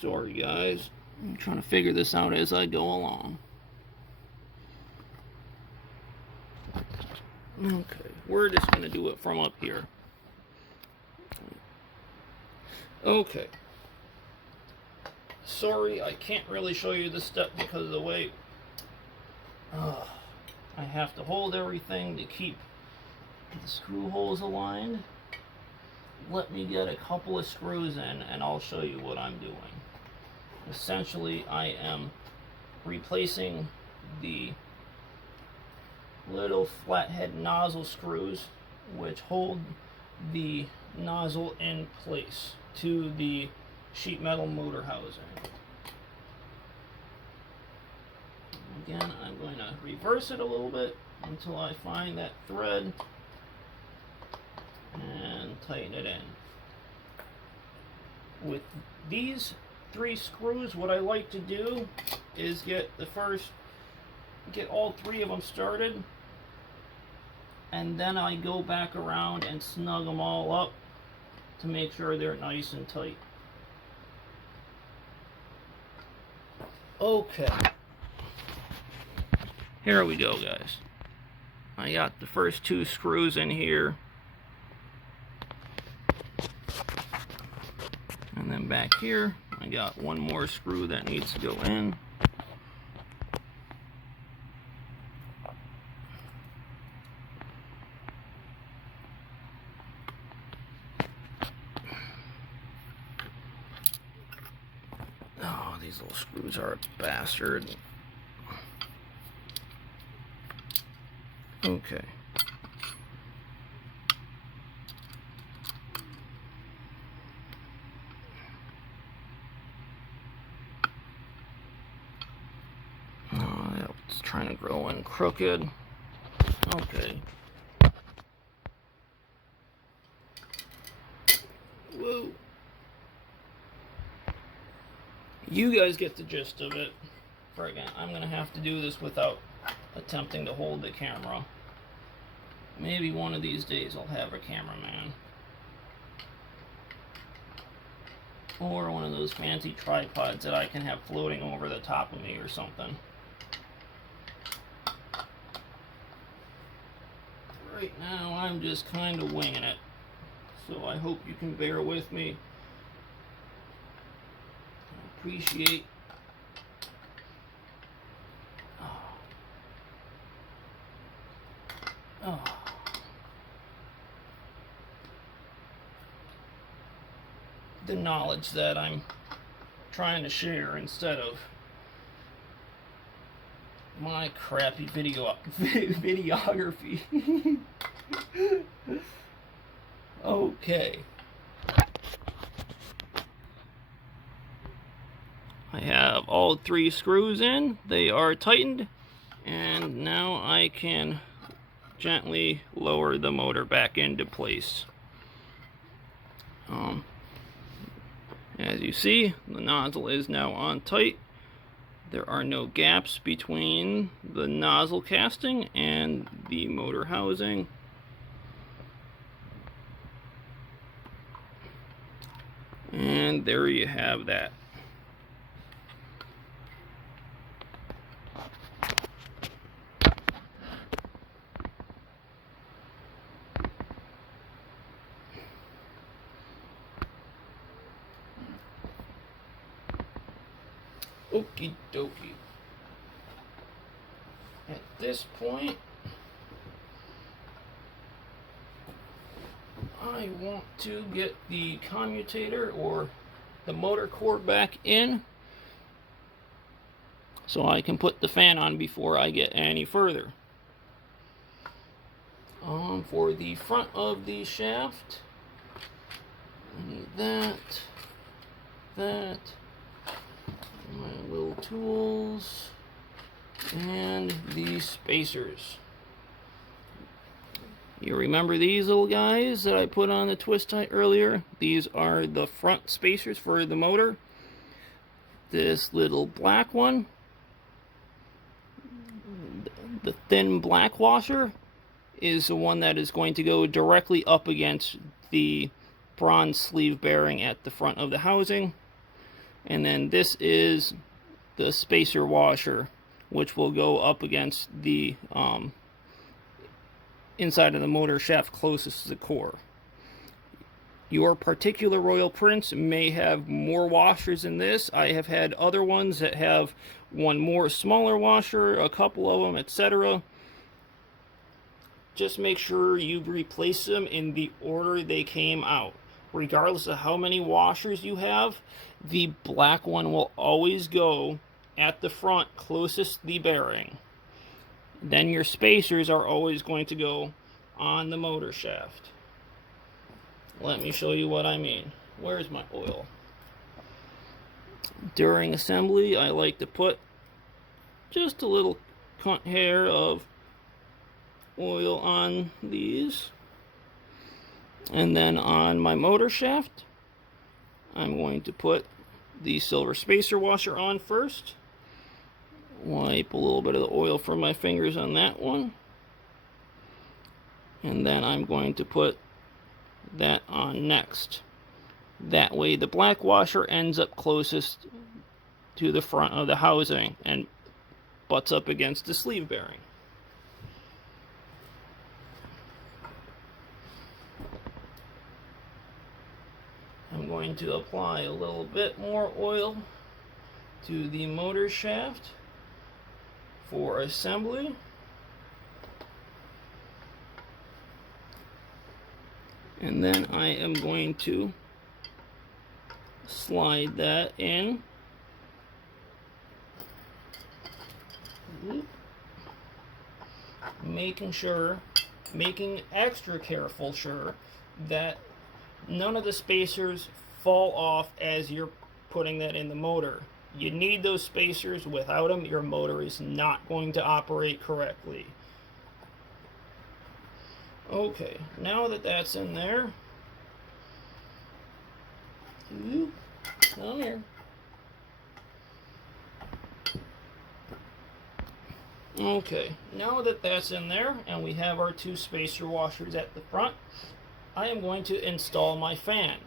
Sorry guys, I'm trying to figure this out as I go along. Okay, we're just going to do it from up here. Okay. Sorry, I can't really show you this step because of the way I have to hold everything to keep the screw holes aligned. Let me get a couple of screws in and I'll show you what I'm doing. Essentially, I am replacing the little flathead nozzle screws which hold the nozzle in place to the sheet metal motor housing. Again, I'm going to reverse it a little bit until I find that thread and tighten it in. with these 3 screws, what I like to do is get all 3 of them started, and then I go back around and snug them all up to make sure they're nice and tight. Okay, here we go, guys. I got the first 2 screws in here, and then back here I got 1 more screw that needs to go in. Oh, these little screws are a bastard. Okay. Oh, it's trying to grow in crooked. Okay. Whoa. You guys get the gist of it. Again, I'm gonna have to do this without attempting to hold the camera. Maybe one of these days I'll have a cameraman. Or one of those fancy tripods that I can have floating over the top of me or something. Right now I'm just kind of winging it. So I hope you can bear with me. I appreciate the knowledge that I'm trying to share instead of my crappy videography. Okay. I have all 3 screws in. They are tightened, and now I can gently lower the motor back into place. As you see, the nozzle is now on tight. There are no gaps between the nozzle casting and the motor housing. And there you have that. Okie dokie. At this point, I want to get the commutator or the motor core back in so I can put the fan on before I get any further. For the front of the shaft, I need that, my little tools, and the spacers. You remember these little guys that I put on the twist tie earlier? These are the front spacers for the motor. This little black one, the thin black washer, is the one that is going to go directly up against the bronze sleeve bearing at the front of the housing. And then this is the spacer washer, which will go up against the inside of the motor shaft closest to the core. Your particular Royal Prince may have more washers than this. I have had other ones that have one more smaller washer, a couple of them, etc. Just make sure you replace them in the order they came out. Regardless of how many washers you have, the black one will always go at the front closest to the bearing. Then your spacers are always going to go on the motor shaft. Let me show you what I mean. Where's my oil? During assembly, I like to put just a little cunt hair of oil on these. And then on my motor shaft, I'm going to put the silver spacer washer on first. Wipe a little bit of the oil from my fingers on that one. And then I'm going to put that on next. That way the black washer ends up closest to the front of the housing and butts up against the sleeve bearing. I'm going to apply a little bit more oil to the motor shaft for assembly. And then I am going to slide that in. Making extra careful sure that none of the spacers fall off as you're putting that in the motor. You need those spacers. Without them, your motor is not going to operate correctly. Okay, now that that's in there, come here. Okay, now that that's in there and we have our two spacer washers at the front, I am going to install my fan.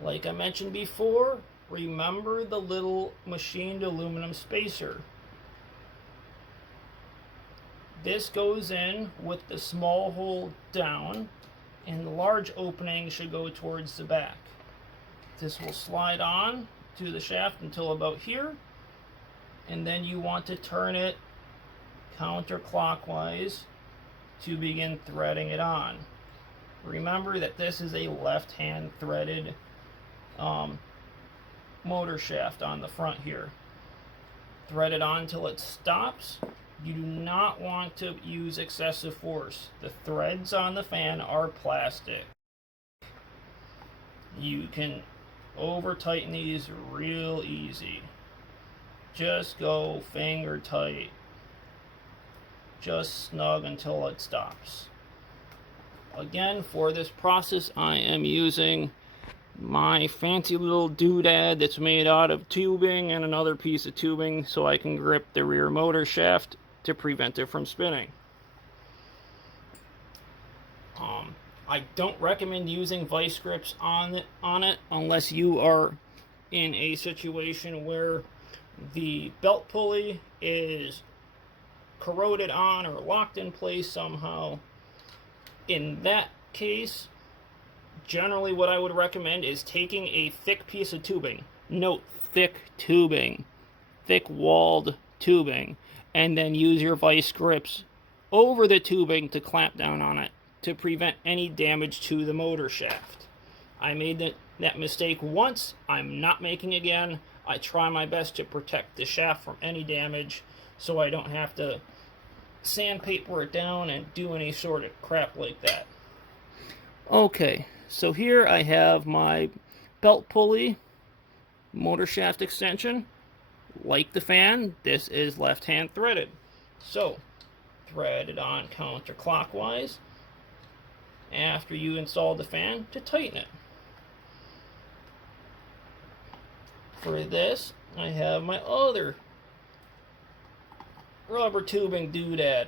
Like I mentioned before, remember the little machined aluminum spacer. This goes in with the small hole down, and the large opening should go towards the back. This will slide on to the shaft until about here, and then you want to turn it counterclockwise to begin threading it on. Remember that this is a left-hand threaded motor shaft on the front here. Thread it on until it stops. You do not want to use excessive force. The threads on the fan are plastic. You can over tighten these real easy. Just go finger tight. Just snug until it stops. Again, for this process, I am using my fancy little doodad that's made out of tubing and another piece of tubing so I can grip the rear motor shaft to prevent it from spinning. I don't recommend using vice grips on it unless you are in a situation where the belt pulley is corroded on or locked in place somehow. In that case, generally what I would recommend is taking a thick piece of tubing. Note, thick tubing. Thick-walled tubing. And then use your vice grips over the tubing to clamp down on it to prevent any damage to the motor shaft. I made that mistake once. I'm not making it again. I try my best to protect the shaft from any damage so I don't have to sandpaper it down and do any sort of crap like that. Okay, so here I have my belt pulley motor shaft extension. Like the fan, this is left-hand threaded. So, thread it on counterclockwise after you install the fan to tighten it. For this, I have my other rubber tubing doodad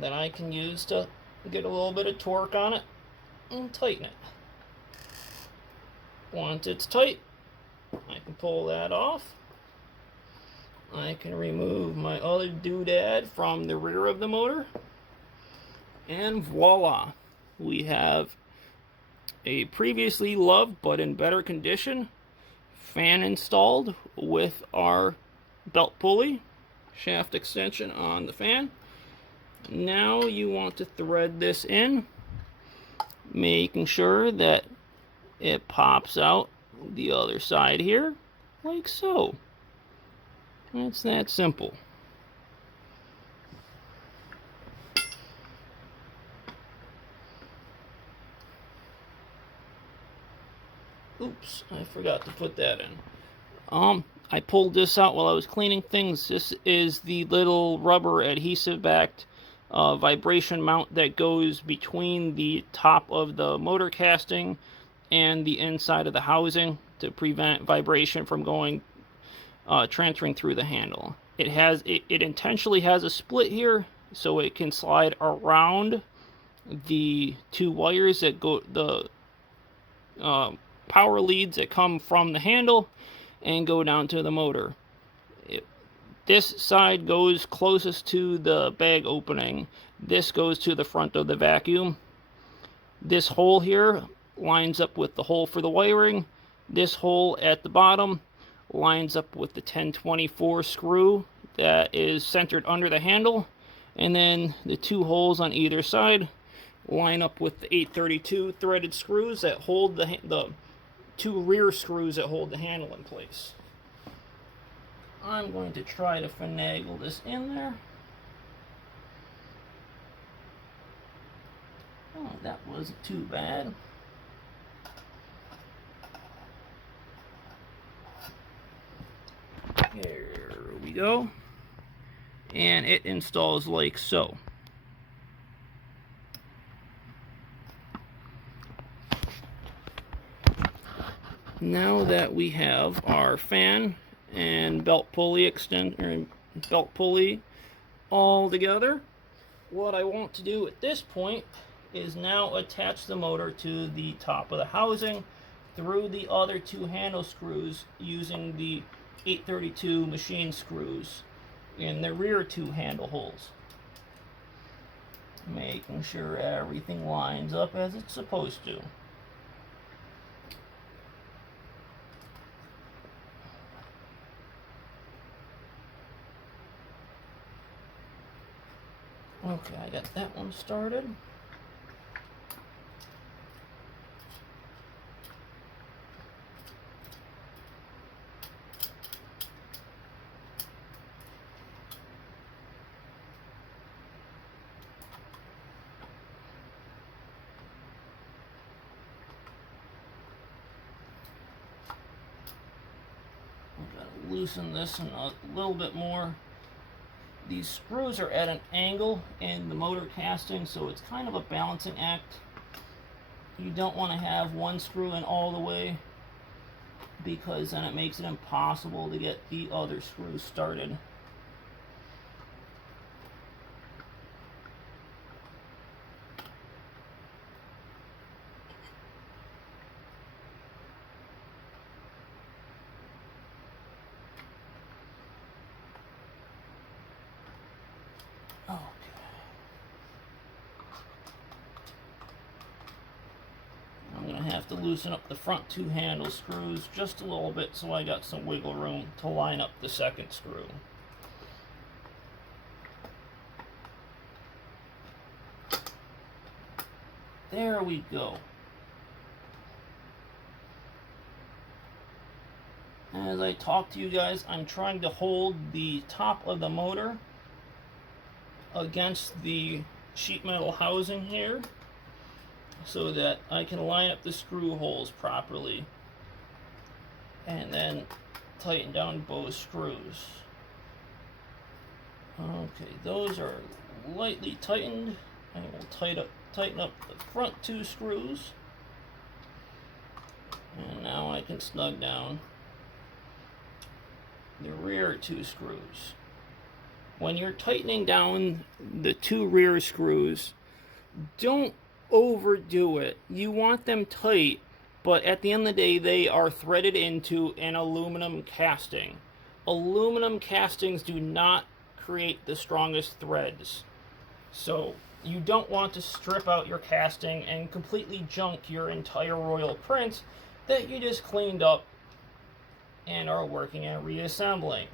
that I can use to get a little bit of torque on it and tighten it. Once it's tight, I can pull that off. I can remove my other doodad from the rear of the motor. And voila! We have a previously loved but in better condition fan installed with our belt pulley shaft extension on the fan. Now you want to thread this in, making sure that it pops out the other side here, like so. It's that simple. Oops, I forgot to put that in. I pulled this out while I was cleaning things. This is the little rubber adhesive-backed vibration mount that goes between the top of the motor casting and the inside of the housing to prevent vibration from going transferring through the handle. It intentionally has a split here so it can slide around the two wires that go, the power leads that come from the handle and go down to the motor. This side goes closest to the bag opening. This goes to the front of the vacuum. This hole here lines up with the hole for the wiring. This hole at the bottom lines up with the 1024 screw that is centered under the handle. And then the two holes on either side line up with the 832 threaded screws that hold the two rear screws that hold the handle in place. I'm going to try to finagle this in there. Oh, that wasn't too bad. There we go. And it installs like so. Now that we have our fan and belt pulley all together, what I want to do at this point is now attach the motor to the top of the housing through the other two handle screws using the 832 machine screws in the rear two handle holes, making sure everything lines up as it's supposed to. Okay, I got that one started. I've got to loosen this a little bit more. These screws are at an angle in the motor casting, so it's kind of a balancing act. You don't want to have one screw in all the way, because then it makes it impossible to get the other screws started. Okay. I'm going to have to loosen up the front two handle screws just a little bit so I got some wiggle room to line up the second screw. There we go. As I talk to you guys, I'm trying to hold the top of the motor against the sheet metal housing here so that I can line up the screw holes properly and then tighten down both screws. Okay, those are lightly tightened. I will tighten up the front two screws, and now I can snug down the rear two screws. When you're tightening down the two rear screws, don't overdo it. You want them tight, but at the end of the day, they are threaded into an aluminum casting. Aluminum castings do not create the strongest threads. So you don't want to strip out your casting and completely junk your entire royal print that you just cleaned up and are working at reassembling.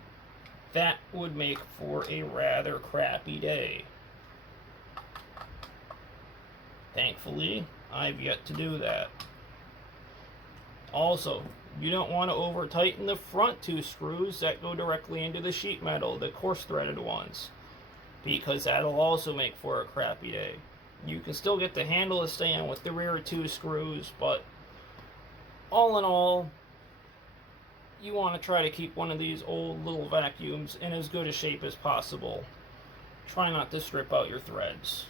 That would make for a rather crappy day. Thankfully, I've yet to do that. Also, you don't want to over tighten the front two screws that go directly into the sheet metal, the coarse threaded ones, because that'll also make for a crappy day. You can still get the handle to stay in with the rear two screws, but all in all, you want to try to keep one of these old little vacuums in as good a shape as possible. Try not to strip out your threads.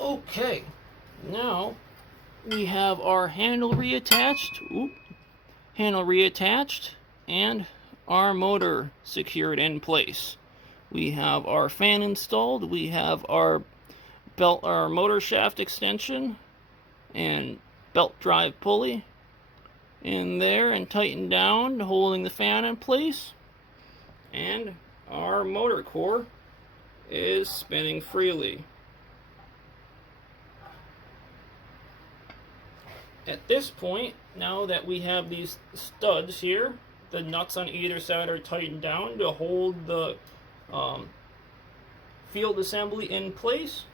Okay, Now we have our handle reattached. Handle reattached and our motor secured in place. We have our fan installed. We have our motor shaft extension and belt drive pulley in there and tightened down, holding the fan in place. And our motor core is spinning freely. At this point, now that we have these studs here, the nuts on either side are tightened down to hold the field assembly in place.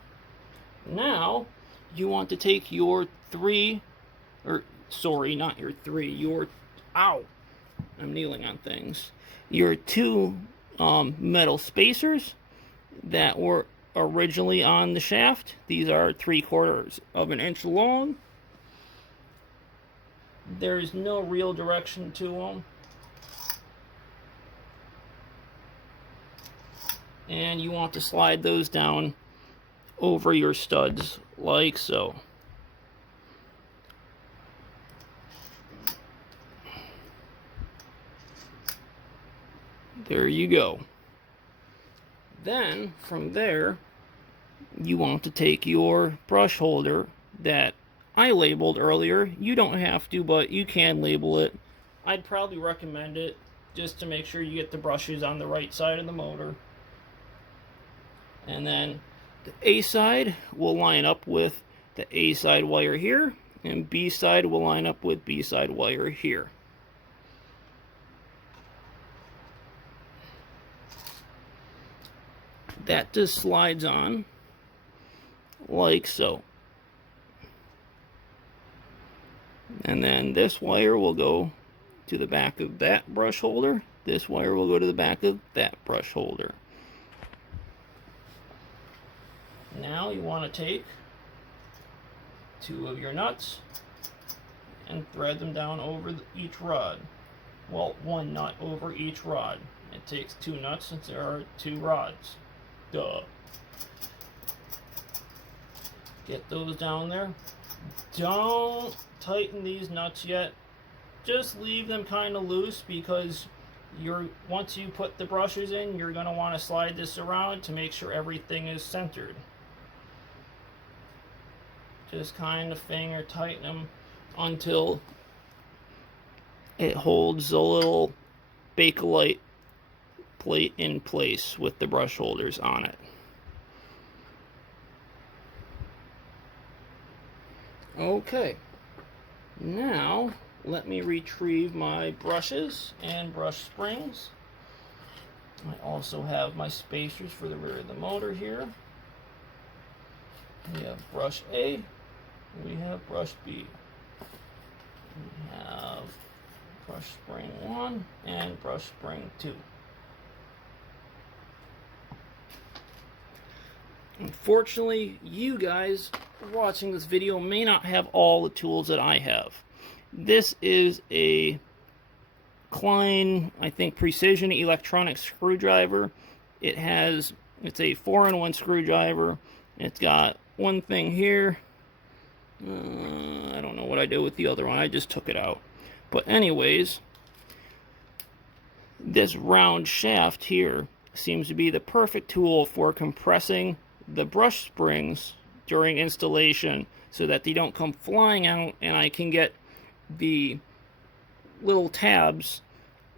Now you want to take your I'm kneeling on things. Your two metal spacers that were originally on the shaft. These are 3/4 of an inch long. There's no real direction to them. And you want to slide those down over your studs like so. There you go. Then from there you want to take your brush holder that I labeled earlier. You don't have to, but you can label it. I'd probably recommend it just to make sure you get the brushes on the right side of the motor. And then the A side will line up with the A side wire here, and B side will line up with B side wire here. That just slides on like so. And then this wire will go to the back of that brush holder. This wire will go to the back of that brush holder. Now you want to take two of your nuts and thread them down over each rod. Well, one nut over each rod. It takes two nuts since there are two rods. Duh. Get those down there. Don't tighten these nuts yet. Just leave them kind of loose, because once you put the brushes in, you're going to want to slide this around to make sure everything is centered. Just kind of finger tighten them until it holds the little Bakelite plate in place with the brush holders on it. Okay, now let me retrieve my brushes and brush springs. I also have my spacers for the rear of the motor here. We have brush A, we have brush B. We have brush spring 1 and brush spring 2. Unfortunately, you guys watching this video may not have all the tools that I have. This is a Klein, I think, precision electronic screwdriver. It's a 4-in-1 screwdriver. It's got one thing here. I don't know what I did with the other one. I just took it out. But anyways, this round shaft here seems to be the perfect tool for compressing the brush springs during installation so that they don't come flying out, and I can get the little tabs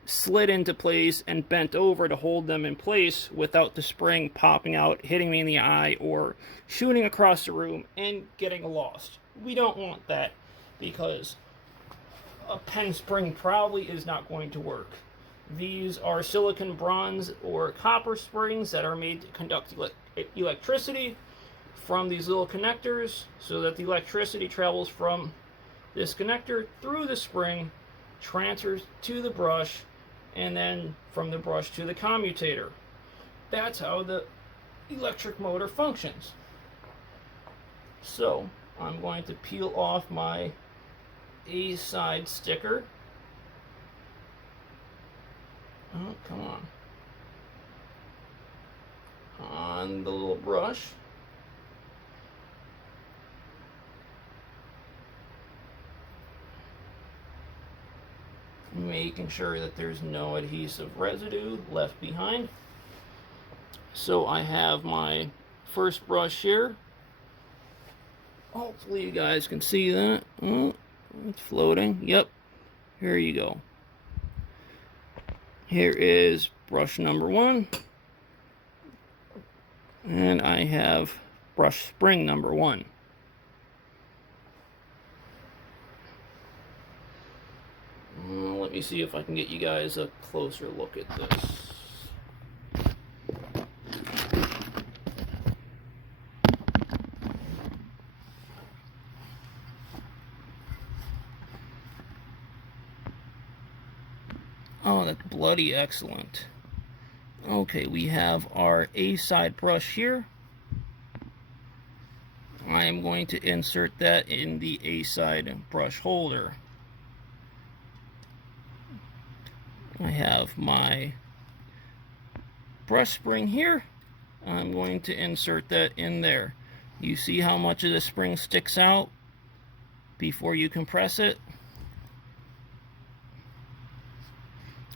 slid into place and bent over to hold them in place without the spring popping out, hitting me in the eye, or shooting across the room and getting lost. We don't want that, because a pen spring probably is not going to work. These are silicon bronze or copper springs that are made to conduct electricity from these little connectors, so that the electricity travels from this connector through the spring, transfers to the brush, and then from the brush to the commutator. That's how the electric motor functions. So I'm going to peel off my A side sticker. Oh, come on the little brush. making sure that there's no adhesive residue left behind. So I have my first brush here. Hopefully you guys can see that. Oh, it's floating. Yep, here you go. Here is brush number 1. And I have brush spring number 1. Let me see if I can get you guys a closer look at this. Oh, that's bloody excellent. Okay, we have our A-side brush here. I am going to insert that in the A-side brush holder. I have my brush spring here. I'm going to insert that in there. You see how much of the spring sticks out before you compress it?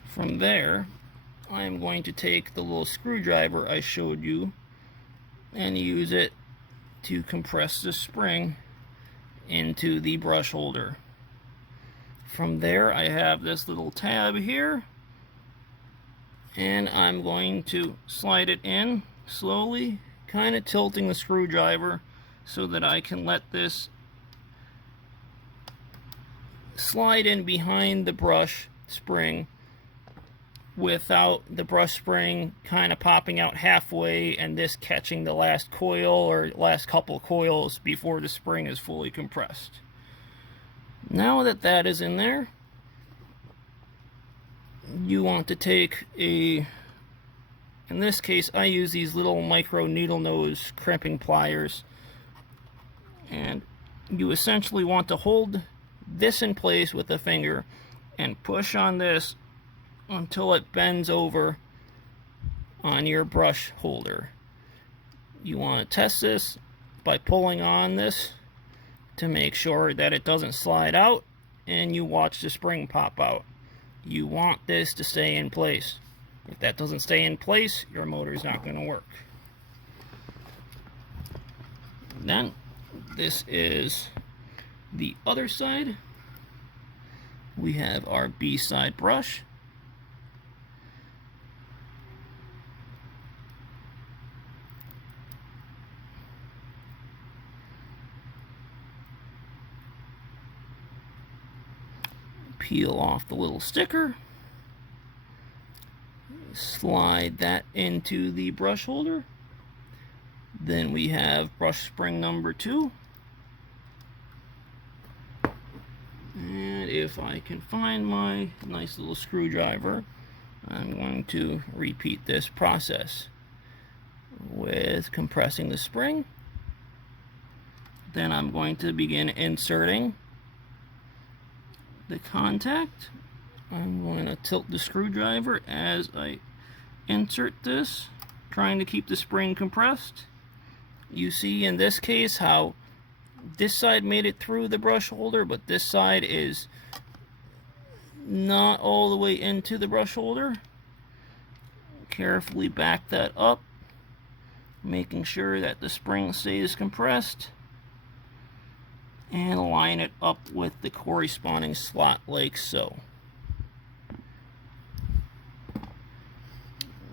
From there, I'm going to take the little screwdriver I showed you and use it to compress the spring into the brush holder. From there, I have this little tab here, and I'm going to slide it in slowly, kind of tilting the screwdriver so that I can let this slide in behind the brush spring without the brush spring kind of popping out halfway and this catching the last coil or last couple coils before the spring is fully compressed. Now that that is in there, you want to take in this case I use these little micro needle nose crimping pliers, and you essentially want to hold this in place with a finger and push on this until it bends over on your brush holder. You want to test this by pulling on this to make sure that it doesn't slide out and you watch the spring pop out. You want this to stay in place. If that doesn't stay in place, your motor is not going to work. Then this is the other side. We have our B-side brush. Peel off the little sticker, slide that into the brush holder. Then we have brush spring number 2, and if I can find my nice little screwdriver, I'm going to repeat this process with compressing the spring. Then I'm going to begin inserting the contact. I'm going to tilt the screwdriver as I insert this, trying to keep the spring compressed. You see in this case how this side made it through the brush holder, but this side is not all the way into the brush holder. Carefully back that up, making sure that the spring stays compressed, and line it up with the corresponding slot like so.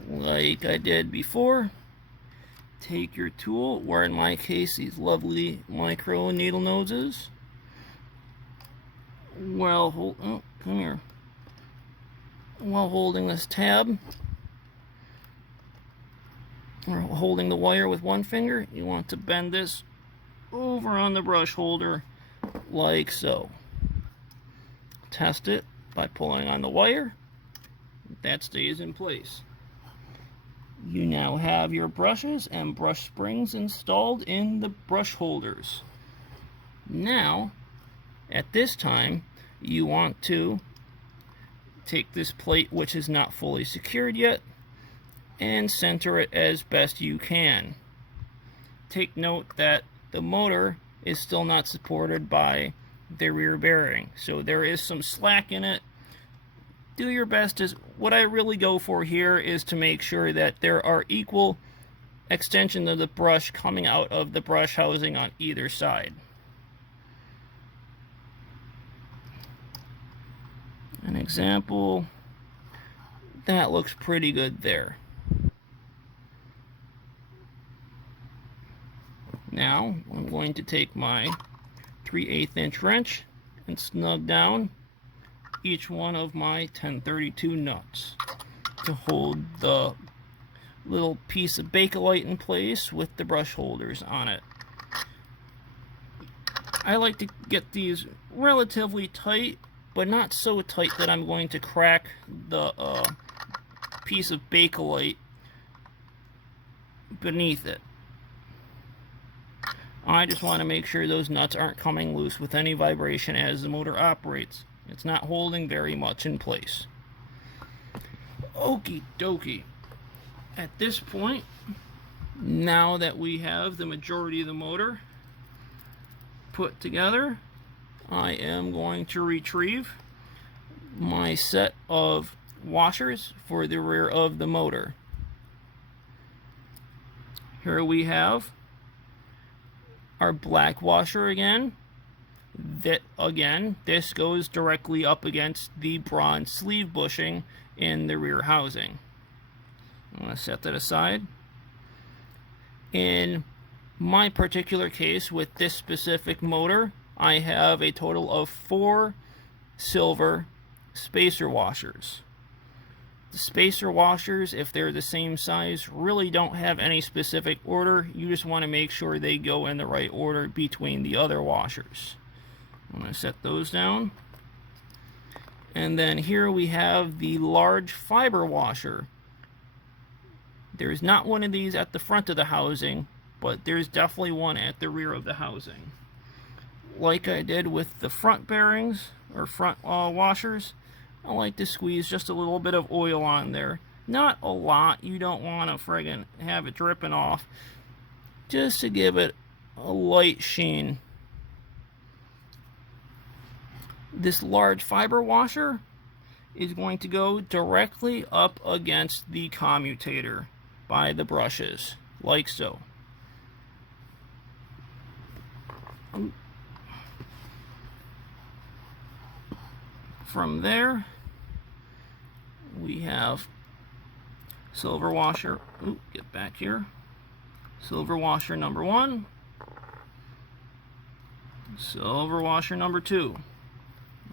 Like I did before, take your tool, or in my case these lovely micro needle noses, while holding this tab, or holding the wire with one finger, you want to bend this over on the brush holder like so. Test it by pulling on the wire. That stays in place. You now have your brushes and brush springs installed in the brush holders. Now, at this time, you want to take this plate, which is not fully secured yet, and center it as best you can. Take note that the motor is still not supported by the rear bearing, so there is some slack in it do your best. What I really go for here is to make sure that there are equal extension of the brush coming out of the brush housing on either side. An example, that looks pretty good there. Now I'm going to take my 3/8 inch wrench and snug down each one of my 1032 nuts to hold the little piece of Bakelite in place with the brush holders on it. I like to get these relatively tight, but not so tight that I'm going to crack the piece of Bakelite beneath it. I just want to make sure those nuts aren't coming loose with any vibration as the motor operates. It's not holding very much in place. Okie dokie. At this point, now that we have the majority of the motor put together, I am going to retrieve my set of washers for the rear of the motor. Here we have our black washer again. This goes directly up against the bronze sleeve bushing in the rear housing. I'm going to set that aside. In my particular case with this specific motor, I have a total of 4 silver spacer washers. The spacer washers, if they're the same size, really don't have any specific order. You just want to make sure they go in the right order between the other washers. I'm going to set those down. And then here we have the large fiber washer. There's not one of these at the front of the housing, but there's definitely one at the rear of the housing. Like I did with the front bearings or front washers, I like to squeeze just a little bit of oil on there. Not a lot, you don't want to friggin' have it dripping off. Just to give it a light sheen. This large fiber washer is going to go directly up against the commutator by the brushes, like so. From there, we have silver washer. Get back here. Silver washer number 1. Silver washer number 2.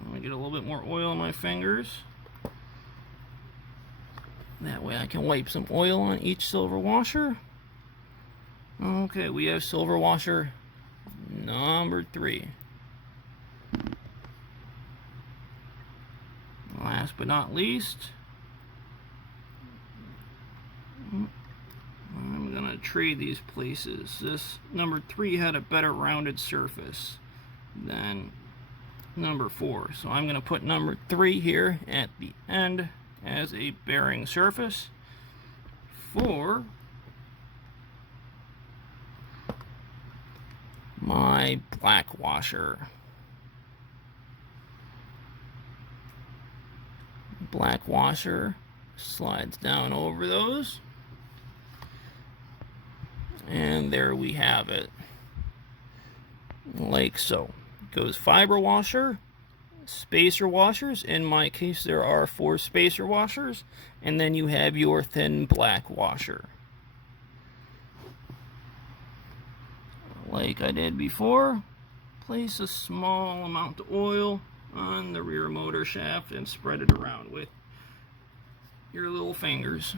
Let me get a little bit more oil on my fingers. That way I can wipe some oil on each silver washer. Okay, we have silver washer number 3. Last but not least, I'm going to trade these places. This number 3 had a better rounded surface than number 4. So I'm going to put number 3 here at the end as a bearing surface for my black washer. Black washer slides down over those, and there we have it, like so. Goes fiber washer, spacer washers. In my case there are 4 spacer washers, and then you have your thin black washer. Like I did before, place a small amount of oil on the rear motor shaft and spread it around with your little fingers.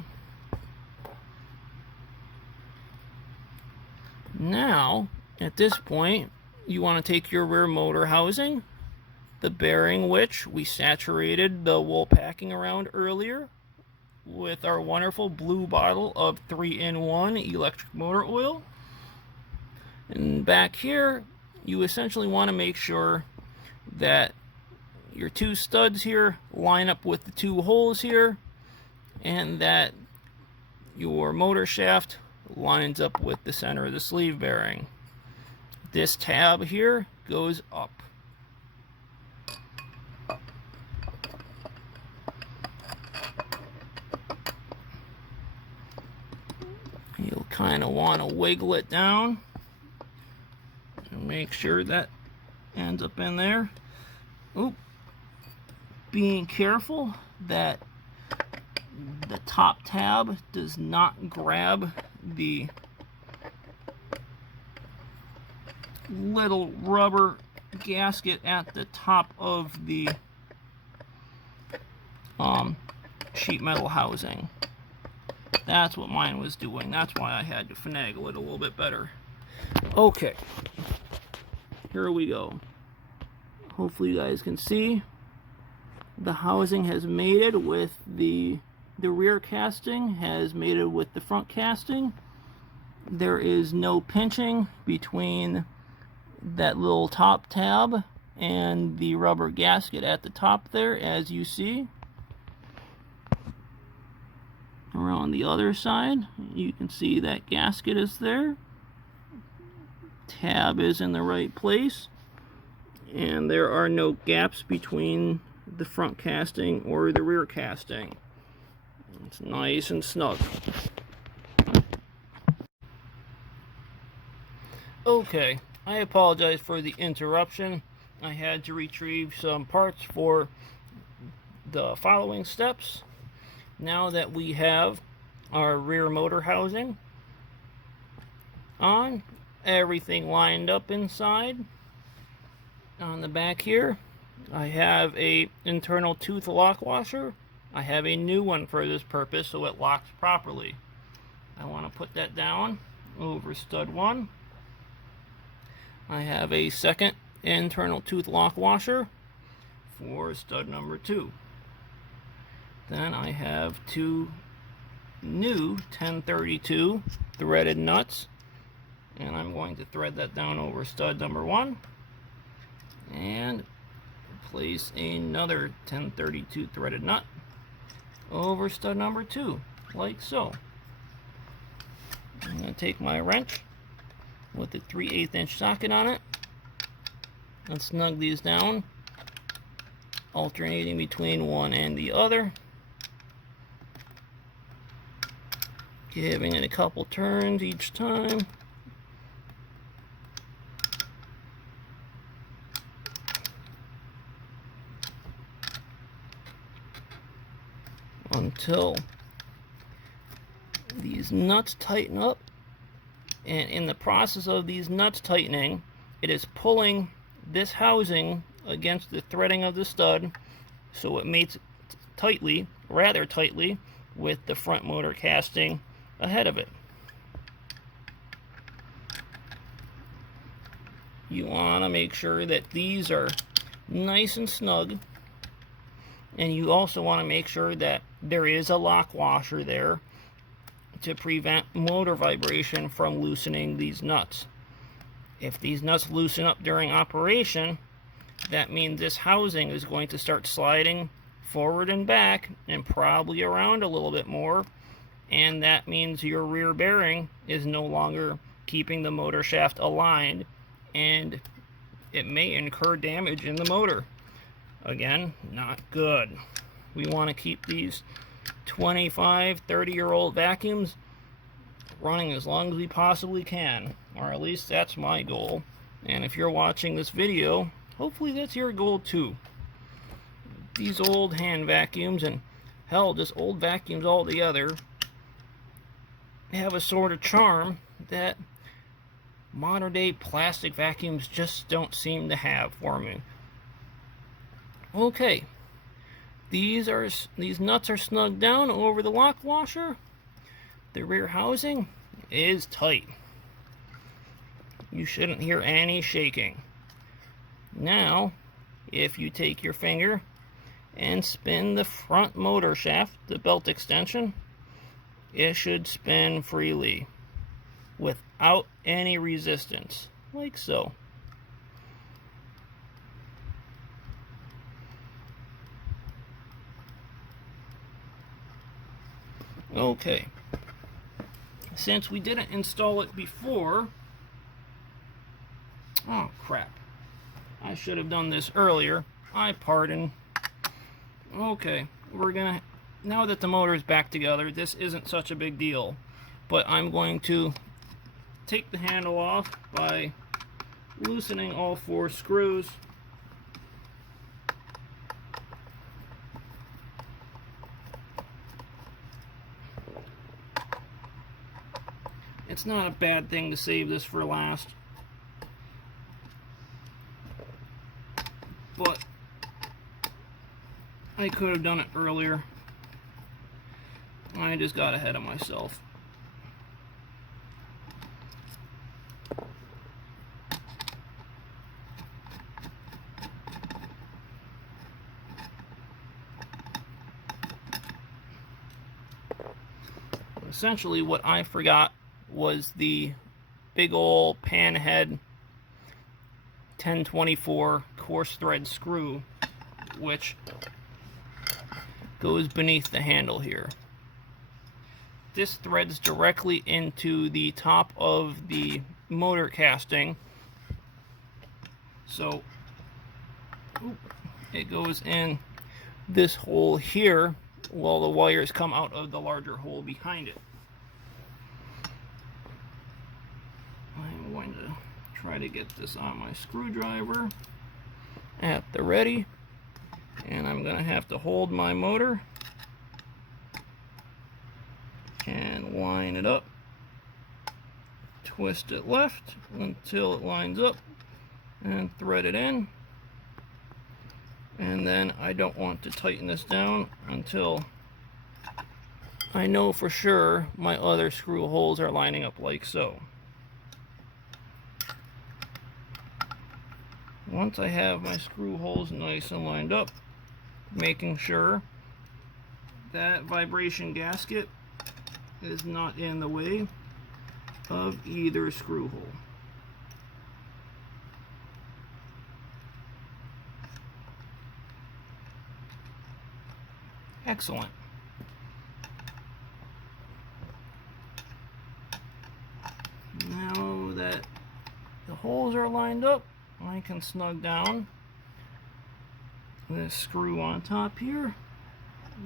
Now, at this point, you want to take your rear motor housing, the bearing which we saturated the wool packing around earlier with our wonderful blue bottle of 3-in-1 electric motor oil. And back here, you essentially want to make sure that your 2 studs here line up with the 2 holes here, and that your motor shaft lines up with the center of the sleeve bearing. This tab here goes up. You'll kind of want to wiggle it down and make sure that ends up in there. Oop. Being careful that the top tab does not grab the little rubber gasket at the top of the sheet metal housing. That's what mine was doing. That's why I had to finagle it a little bit better. Okay, here we go. Hopefully you guys can see the housing has mated with the rear casting, has mated with the front casting. There is no pinching between that little top tab and the rubber gasket at the top there, as you see. Around the other side, you can see that gasket is there. Tab is in the right place. And there are no gaps between the front casting or the rear casting. It's nice and snug. Okay, I apologize for the interruption. I had to retrieve some parts for the following steps. Now that we have our rear motor housing on, everything lined up inside, on the back here, I have a internal tooth lock washer. I have a new one for this purpose so it locks properly. I want to put that down over stud 1. I have a second internal tooth lock washer for stud number 2. Then I have 2 new 1032 threaded nuts, and I'm going to thread that down over stud number 1 and place another 1032 threaded nut over stud number 2, like so. I'm going to take my wrench with the 3/8 inch socket on it and snug these down, alternating between one and the other, giving it a couple turns each time. Until these nuts tighten up. And in the process of these nuts tightening, it is pulling this housing against the threading of the stud, so it mates tightly, rather tightly, with the front motor casting ahead of it. You want to make sure that these are nice and snug, and you also want to make sure that there is a lock washer there to prevent motor vibration from loosening these nuts. If these nuts loosen up during operation, that means this housing is going to start sliding forward and back and probably around a little bit more, and that means your rear bearing is no longer keeping the motor shaft aligned, and it may incur damage in the motor. Again, not good. We want to keep these 25, 30-year-old vacuums running as long as we possibly can, or at least that's my goal. And if you're watching this video, hopefully that's your goal too. These old hand vacuums, and hell, just old vacuums altogether, have a sort of charm that modern day plastic vacuums just don't seem to have for me. Okay, these nuts are snugged down over the lock washer. The rear housing is tight. You shouldn't hear any shaking. Now, if you take your finger and spin the front motor shaft, the belt extension, it should spin freely without any resistance, like so. Okay, since we didn't install it before, oh crap, I should have done this earlier, I pardon. Okay, we're gonna, now that the motor is back together, this isn't such a big deal. but I'm going to take the handle off by loosening all 4 screws. It's not a bad thing to save this for last, but I could have done it earlier. I just got ahead of myself. Essentially what I forgot was the big old pan head 1024 coarse thread screw, which goes beneath the handle here. This threads directly into the top of the motor casting, so it goes in this hole here while the wires come out of the larger hole behind it. I'm going to try to get this on my screwdriver at the ready, and I'm going to have to hold my motor and line it up, twist it left until it lines up, and thread it in. And then I don't want to tighten this down until I know for sure my other screw holes are lining up like so. Once I have my screw holes nice and lined up, making sure that vibration gasket is not in the way of either screw hole. Excellent. Now that the holes are lined up, I can snug down this screw on top here.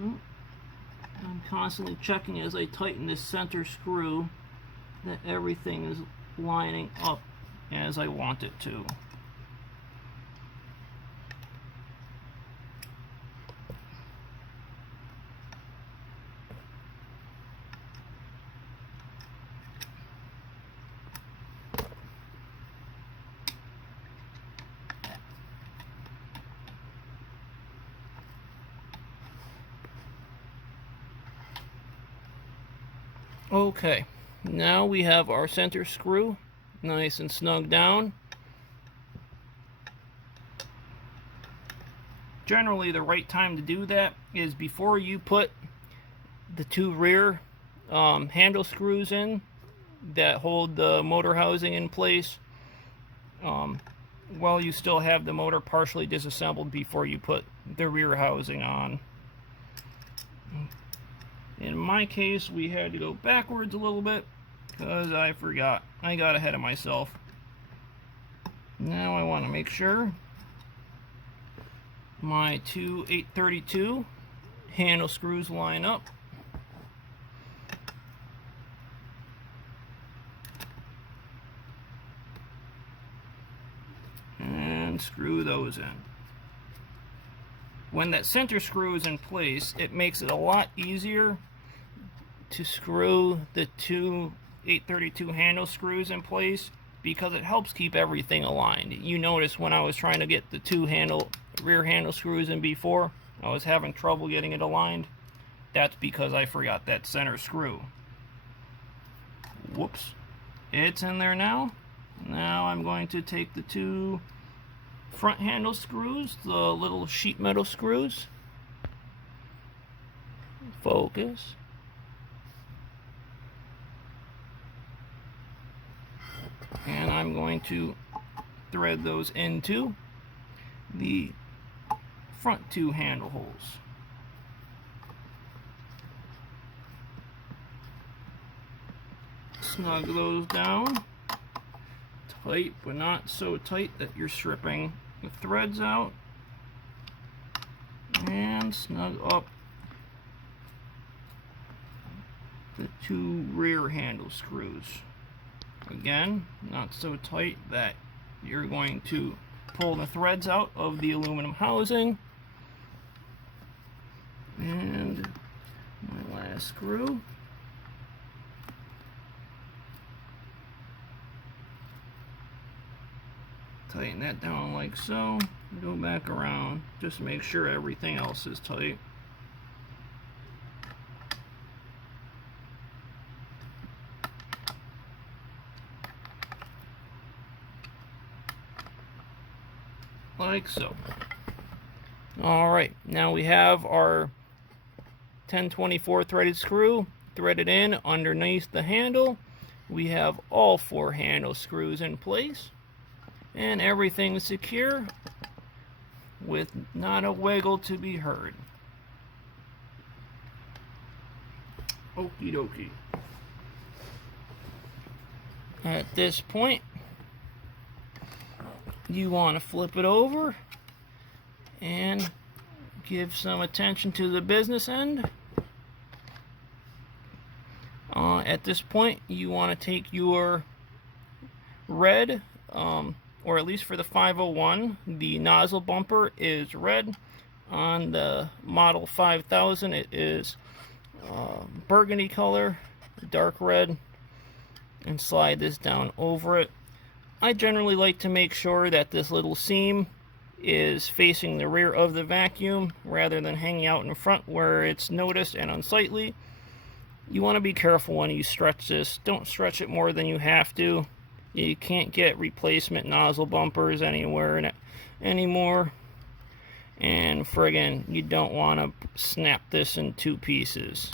I'm constantly checking as I tighten this center screw that everything is lining up as I want it to. Okay, now we have our center screw nice and snug down. Generally, the right time to do that is before you put the 2 rear handle screws in that hold the motor housing in place, while you still have the motor partially disassembled before you put the rear housing on. In my case, we had to go backwards a little bit because I forgot. I got ahead of myself. Now I want to make sure my 2 832 handle screws line up. And screw those in. When that center screw is in place, it makes it a lot easier to screw the 2 832 handle screws in place because it helps keep everything aligned. You notice when I was trying to get the 2 rear handle screws in before, I was having trouble getting it aligned. That's because I forgot that center screw. Whoops. It's in there now. Now I'm going to take the 2 front handle screws, the little sheet metal screws. Focus. And I'm going to thread those into the front 2 handle holes. Snug those down. Tight, but not so tight that you're stripping the threads out. And snug up the 2 rear handle screws. Again, not so tight that you're going to pull the threads out of the aluminum housing. And my last screw. Tighten that down like so. Go back around. Just make sure everything else is tight. Like so. Alright, now we have our 1024 threaded screw threaded in underneath the handle. We have all 4 handle screws in place, and everything is secure with not a wiggle to be heard. Okie dokie. At this point, you want to flip it over and give some attention to the business end. At this point, you want to take your red, or at least for the 501, the nozzle bumper is red. On the model 5000, it is burgundy color, dark red, and slide this down over it. I generally like to make sure that this little seam is facing the rear of the vacuum rather than hanging out in front where it's noticed and unsightly. You want to be careful when you stretch this. Don't stretch it more than you have to. You can't get replacement nozzle bumpers anywhere anymore. And friggin', you don't want to snap this in 2 pieces,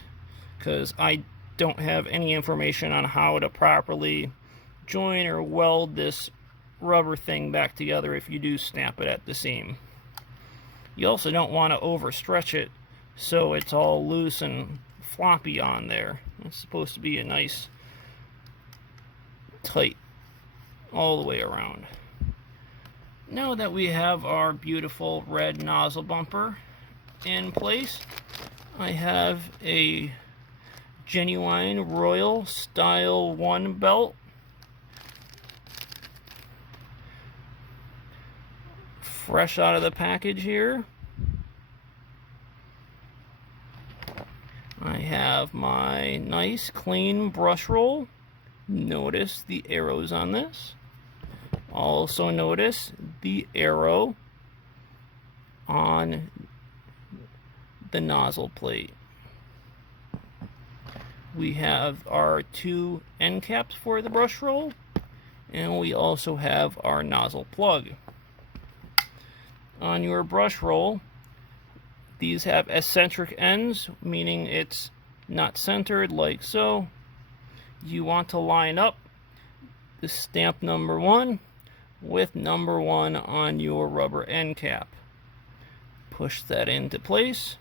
because I don't have any information on how to properly join or weld this rubber thing back together if you do snap it at the seam. You also don't want to overstretch it so it's all loose and floppy on there. It's supposed to be a nice tight all the way around. Now that we have our beautiful red nozzle bumper in place, I have a genuine Royal Style 1 belt. Fresh out of the package here. I have my nice clean brush roll. Notice the arrows on this. Also notice the arrow on the nozzle plate. We have our 2 end caps for the brush roll, and we also have our nozzle plug. On your brush roll, these have eccentric ends, meaning it's not centered like so. You want to line up the stamp number 1 with number 1 on your rubber end cap. Push that into place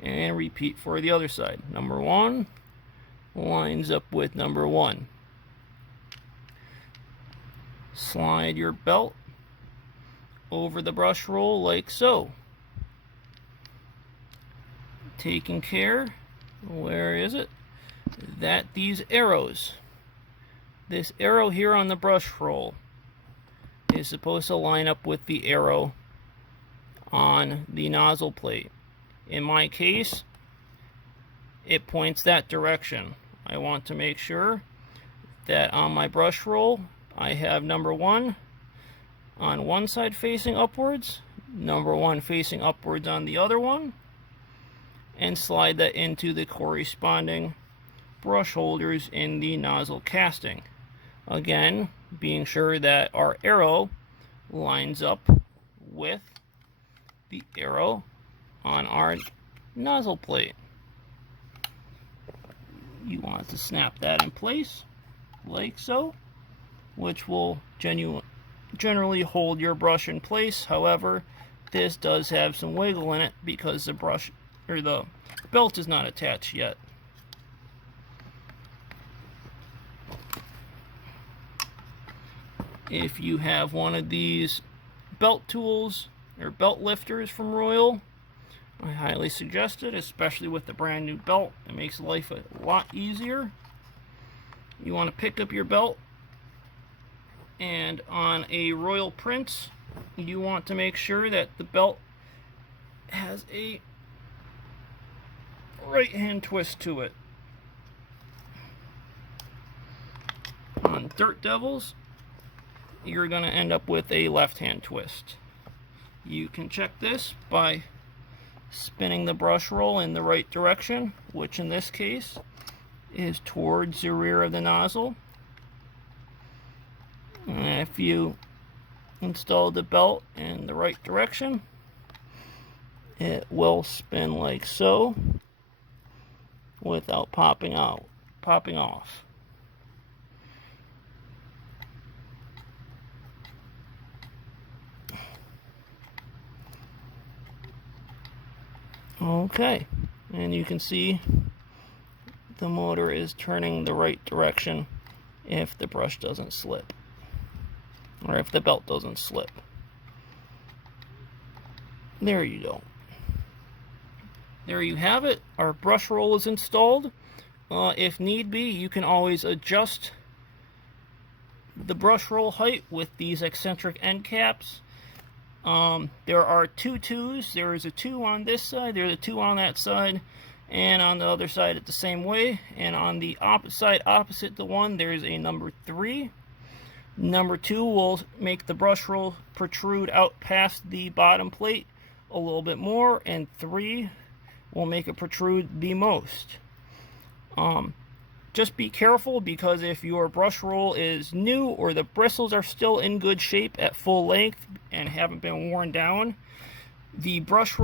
and repeat for the other side. Number 1 lines up with number 1. Slide your belt over the brush roll like so. Taking care, where is it? That these arrows, this arrow here on the brush roll is supposed to line up with the arrow on the nozzle plate. In my case, it points that direction. I want to make sure that on my brush roll I have number 1 on one side facing upwards, number 1 facing upwards on the other one, and slide that into the corresponding brush holders in the nozzle casting. Again, being sure that our arrow lines up with the arrow on our nozzle plate. You want to snap that in place like so, which will generally hold your brush in place. However, this does have some wiggle in it because the brush or the belt is not attached yet. If you have one of these belt tools or belt lifters from Royal, I highly suggest it, especially with the brand new belt. It makes life a lot easier. You want to pick up your belt, and on a Royal Prince, you want to make sure that the belt has a right hand twist to it. On Dirt Devils, you're going to end up with a left hand twist. You can check this by spinning the brush roll in the right direction, which in this case is towards the rear of the nozzle. And if you install the belt in the right direction, it will spin like so without popping off. Okay, and you can see the motor is turning the right direction if the brush doesn't slip, or if the belt doesn't slip. There you go. There you have it. Our brush roll is installed. If need be, you can always adjust the brush roll height with these eccentric end caps. There are two 2s. There is a 2 on this side, there's a 2 on that side, and on the other side it's the same way. And on the side opposite the 1, there's a number 3. Number 2 will make the brush roll protrude out past the bottom plate a little bit more, and 3 will make it protrude the most. Just be careful, because if your brush roll is new or the bristles are still in good shape at full length and haven't been worn down, the brushes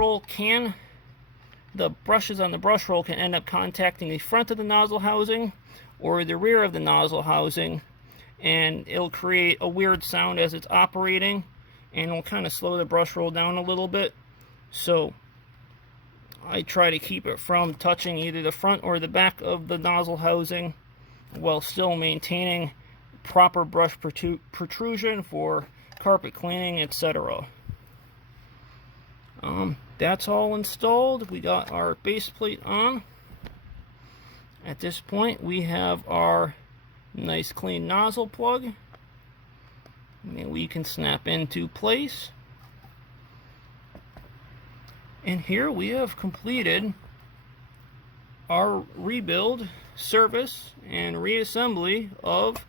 on the brush roll can end up contacting the front of the nozzle housing or the rear of the nozzle housing, and it'll create a weird sound as it's operating, and it'll kind of slow the brush roll down a little bit. So I try to keep it from touching either the front or the back of the nozzle housing while still maintaining proper brush protrusion for carpet cleaning, etc. That's all installed. We got our base plate on. At this point, we have our nice clean nozzle plug, and we can snap into place. And here we have completed our rebuild, service, and reassembly of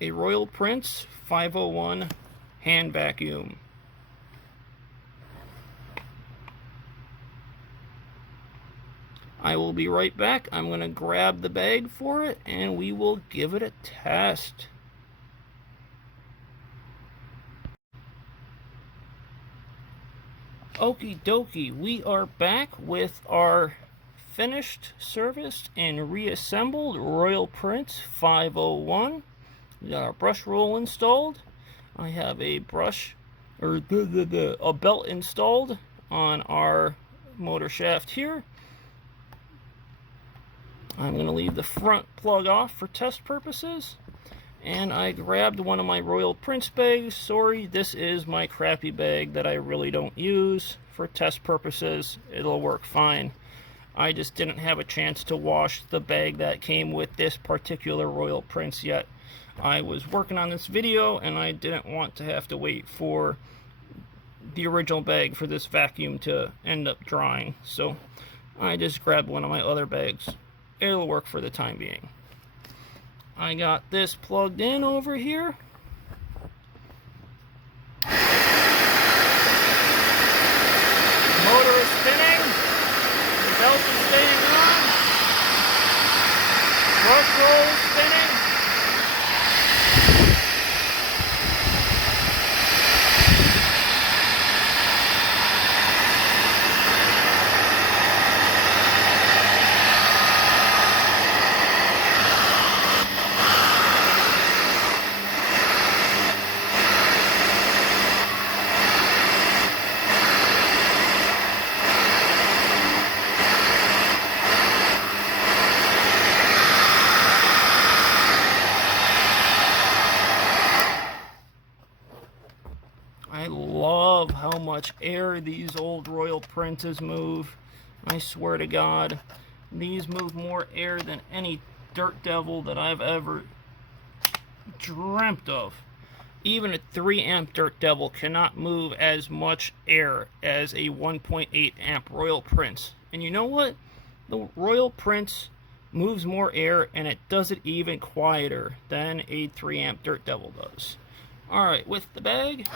a Royal Prince 501 hand vacuum. I will be right back. I'm going to grab the bag for it, and we will give it a test. Okie dokie, we are back with our finished, serviced, and reassembled Royal Prince 501. We got our brush roll installed. I have a a belt installed on our motor shaft here. I'm going to leave the front plug off for test purposes. And I grabbed one of my Royal Prince bags. Sorry, this is my crappy bag that I really don't use. For test purposes, it'll work fine. I just didn't have a chance to wash the bag that came with this particular Royal Prince yet. I was working on this video, and I didn't want to have to wait for the original bag for this vacuum to end up drying. So I just grabbed one of my other bags. It'll work for the time being. I got this plugged in over here. The motor is spinning. The belt is staying on. Brush roll is spinning. much air these old Royal Princes move. I swear to God, these move more air than any Dirt Devil that I've ever dreamt of. Even a 3 amp Dirt Devil cannot move as much air as a 1.8 amp Royal Prince. And you know what? The Royal Prince moves more air, and it does it even quieter than a 3 amp Dirt Devil does. Alright, with the bag.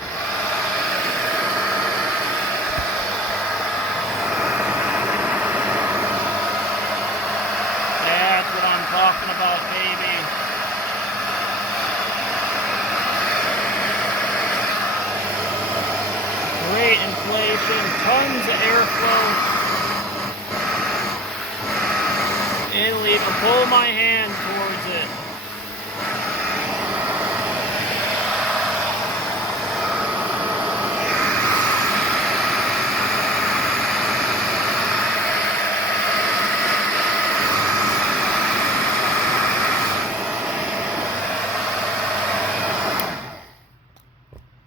That's what I'm talking about, baby. Great inflation, tons of airflow. It'll even pull my hand towards it.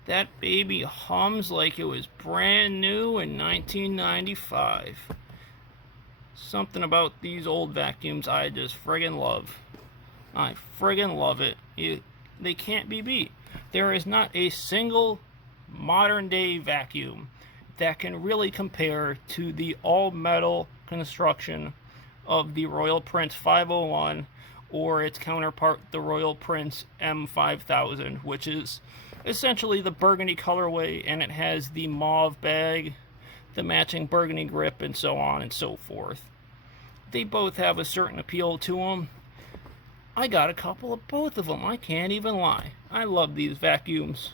That baby hums like it was brand new in 1995. Something about these old vacuums I just friggin' love. I friggin' love it. They can't be beat. There is not a single modern day vacuum that can really compare to the all metal construction of the Royal Prince 501 or its counterpart, the Royal Prince M5000, which is essentially the burgundy colorway, and it has the mauve bag, the matching burgundy grip, and so on and so forth. They both have a certain appeal to them. I got a couple of both of them. I can't even lie. I love these vacuums.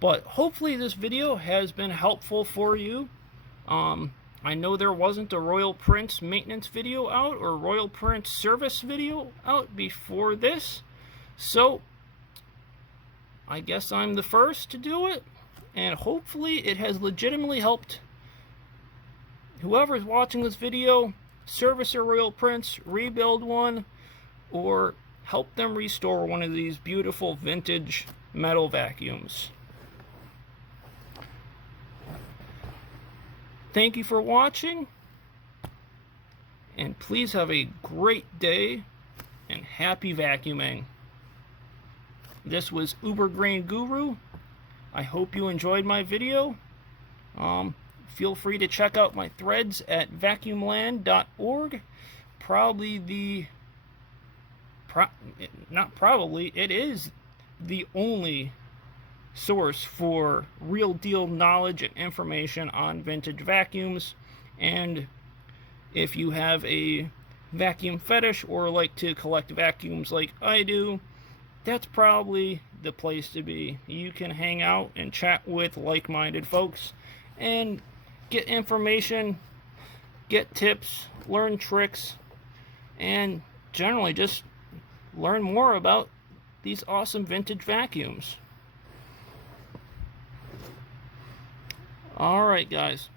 But hopefully this video has been helpful for you. I know there wasn't a Royal Prince maintenance video out or Royal Prince service video out before this. So I guess I'm the first to do it. And hopefully it has legitimately helped whoever's watching this video service a Royal Prince, rebuild one, or help them restore one of these beautiful vintage metal vacuums. Thank you for watching, and please have a great day and happy vacuuming. This was Uber Grain Guru. I hope you enjoyed my video. Feel free to check out my threads at vacuumland.org. It is the only source for real deal knowledge and information on vintage vacuums. And if you have a vacuum fetish or like to collect vacuums like I do, that's probably the place to be. You can hang out and chat with like-minded folks and get information, get tips, learn tricks, and generally just learn more about these awesome vintage vacuums. Alright guys,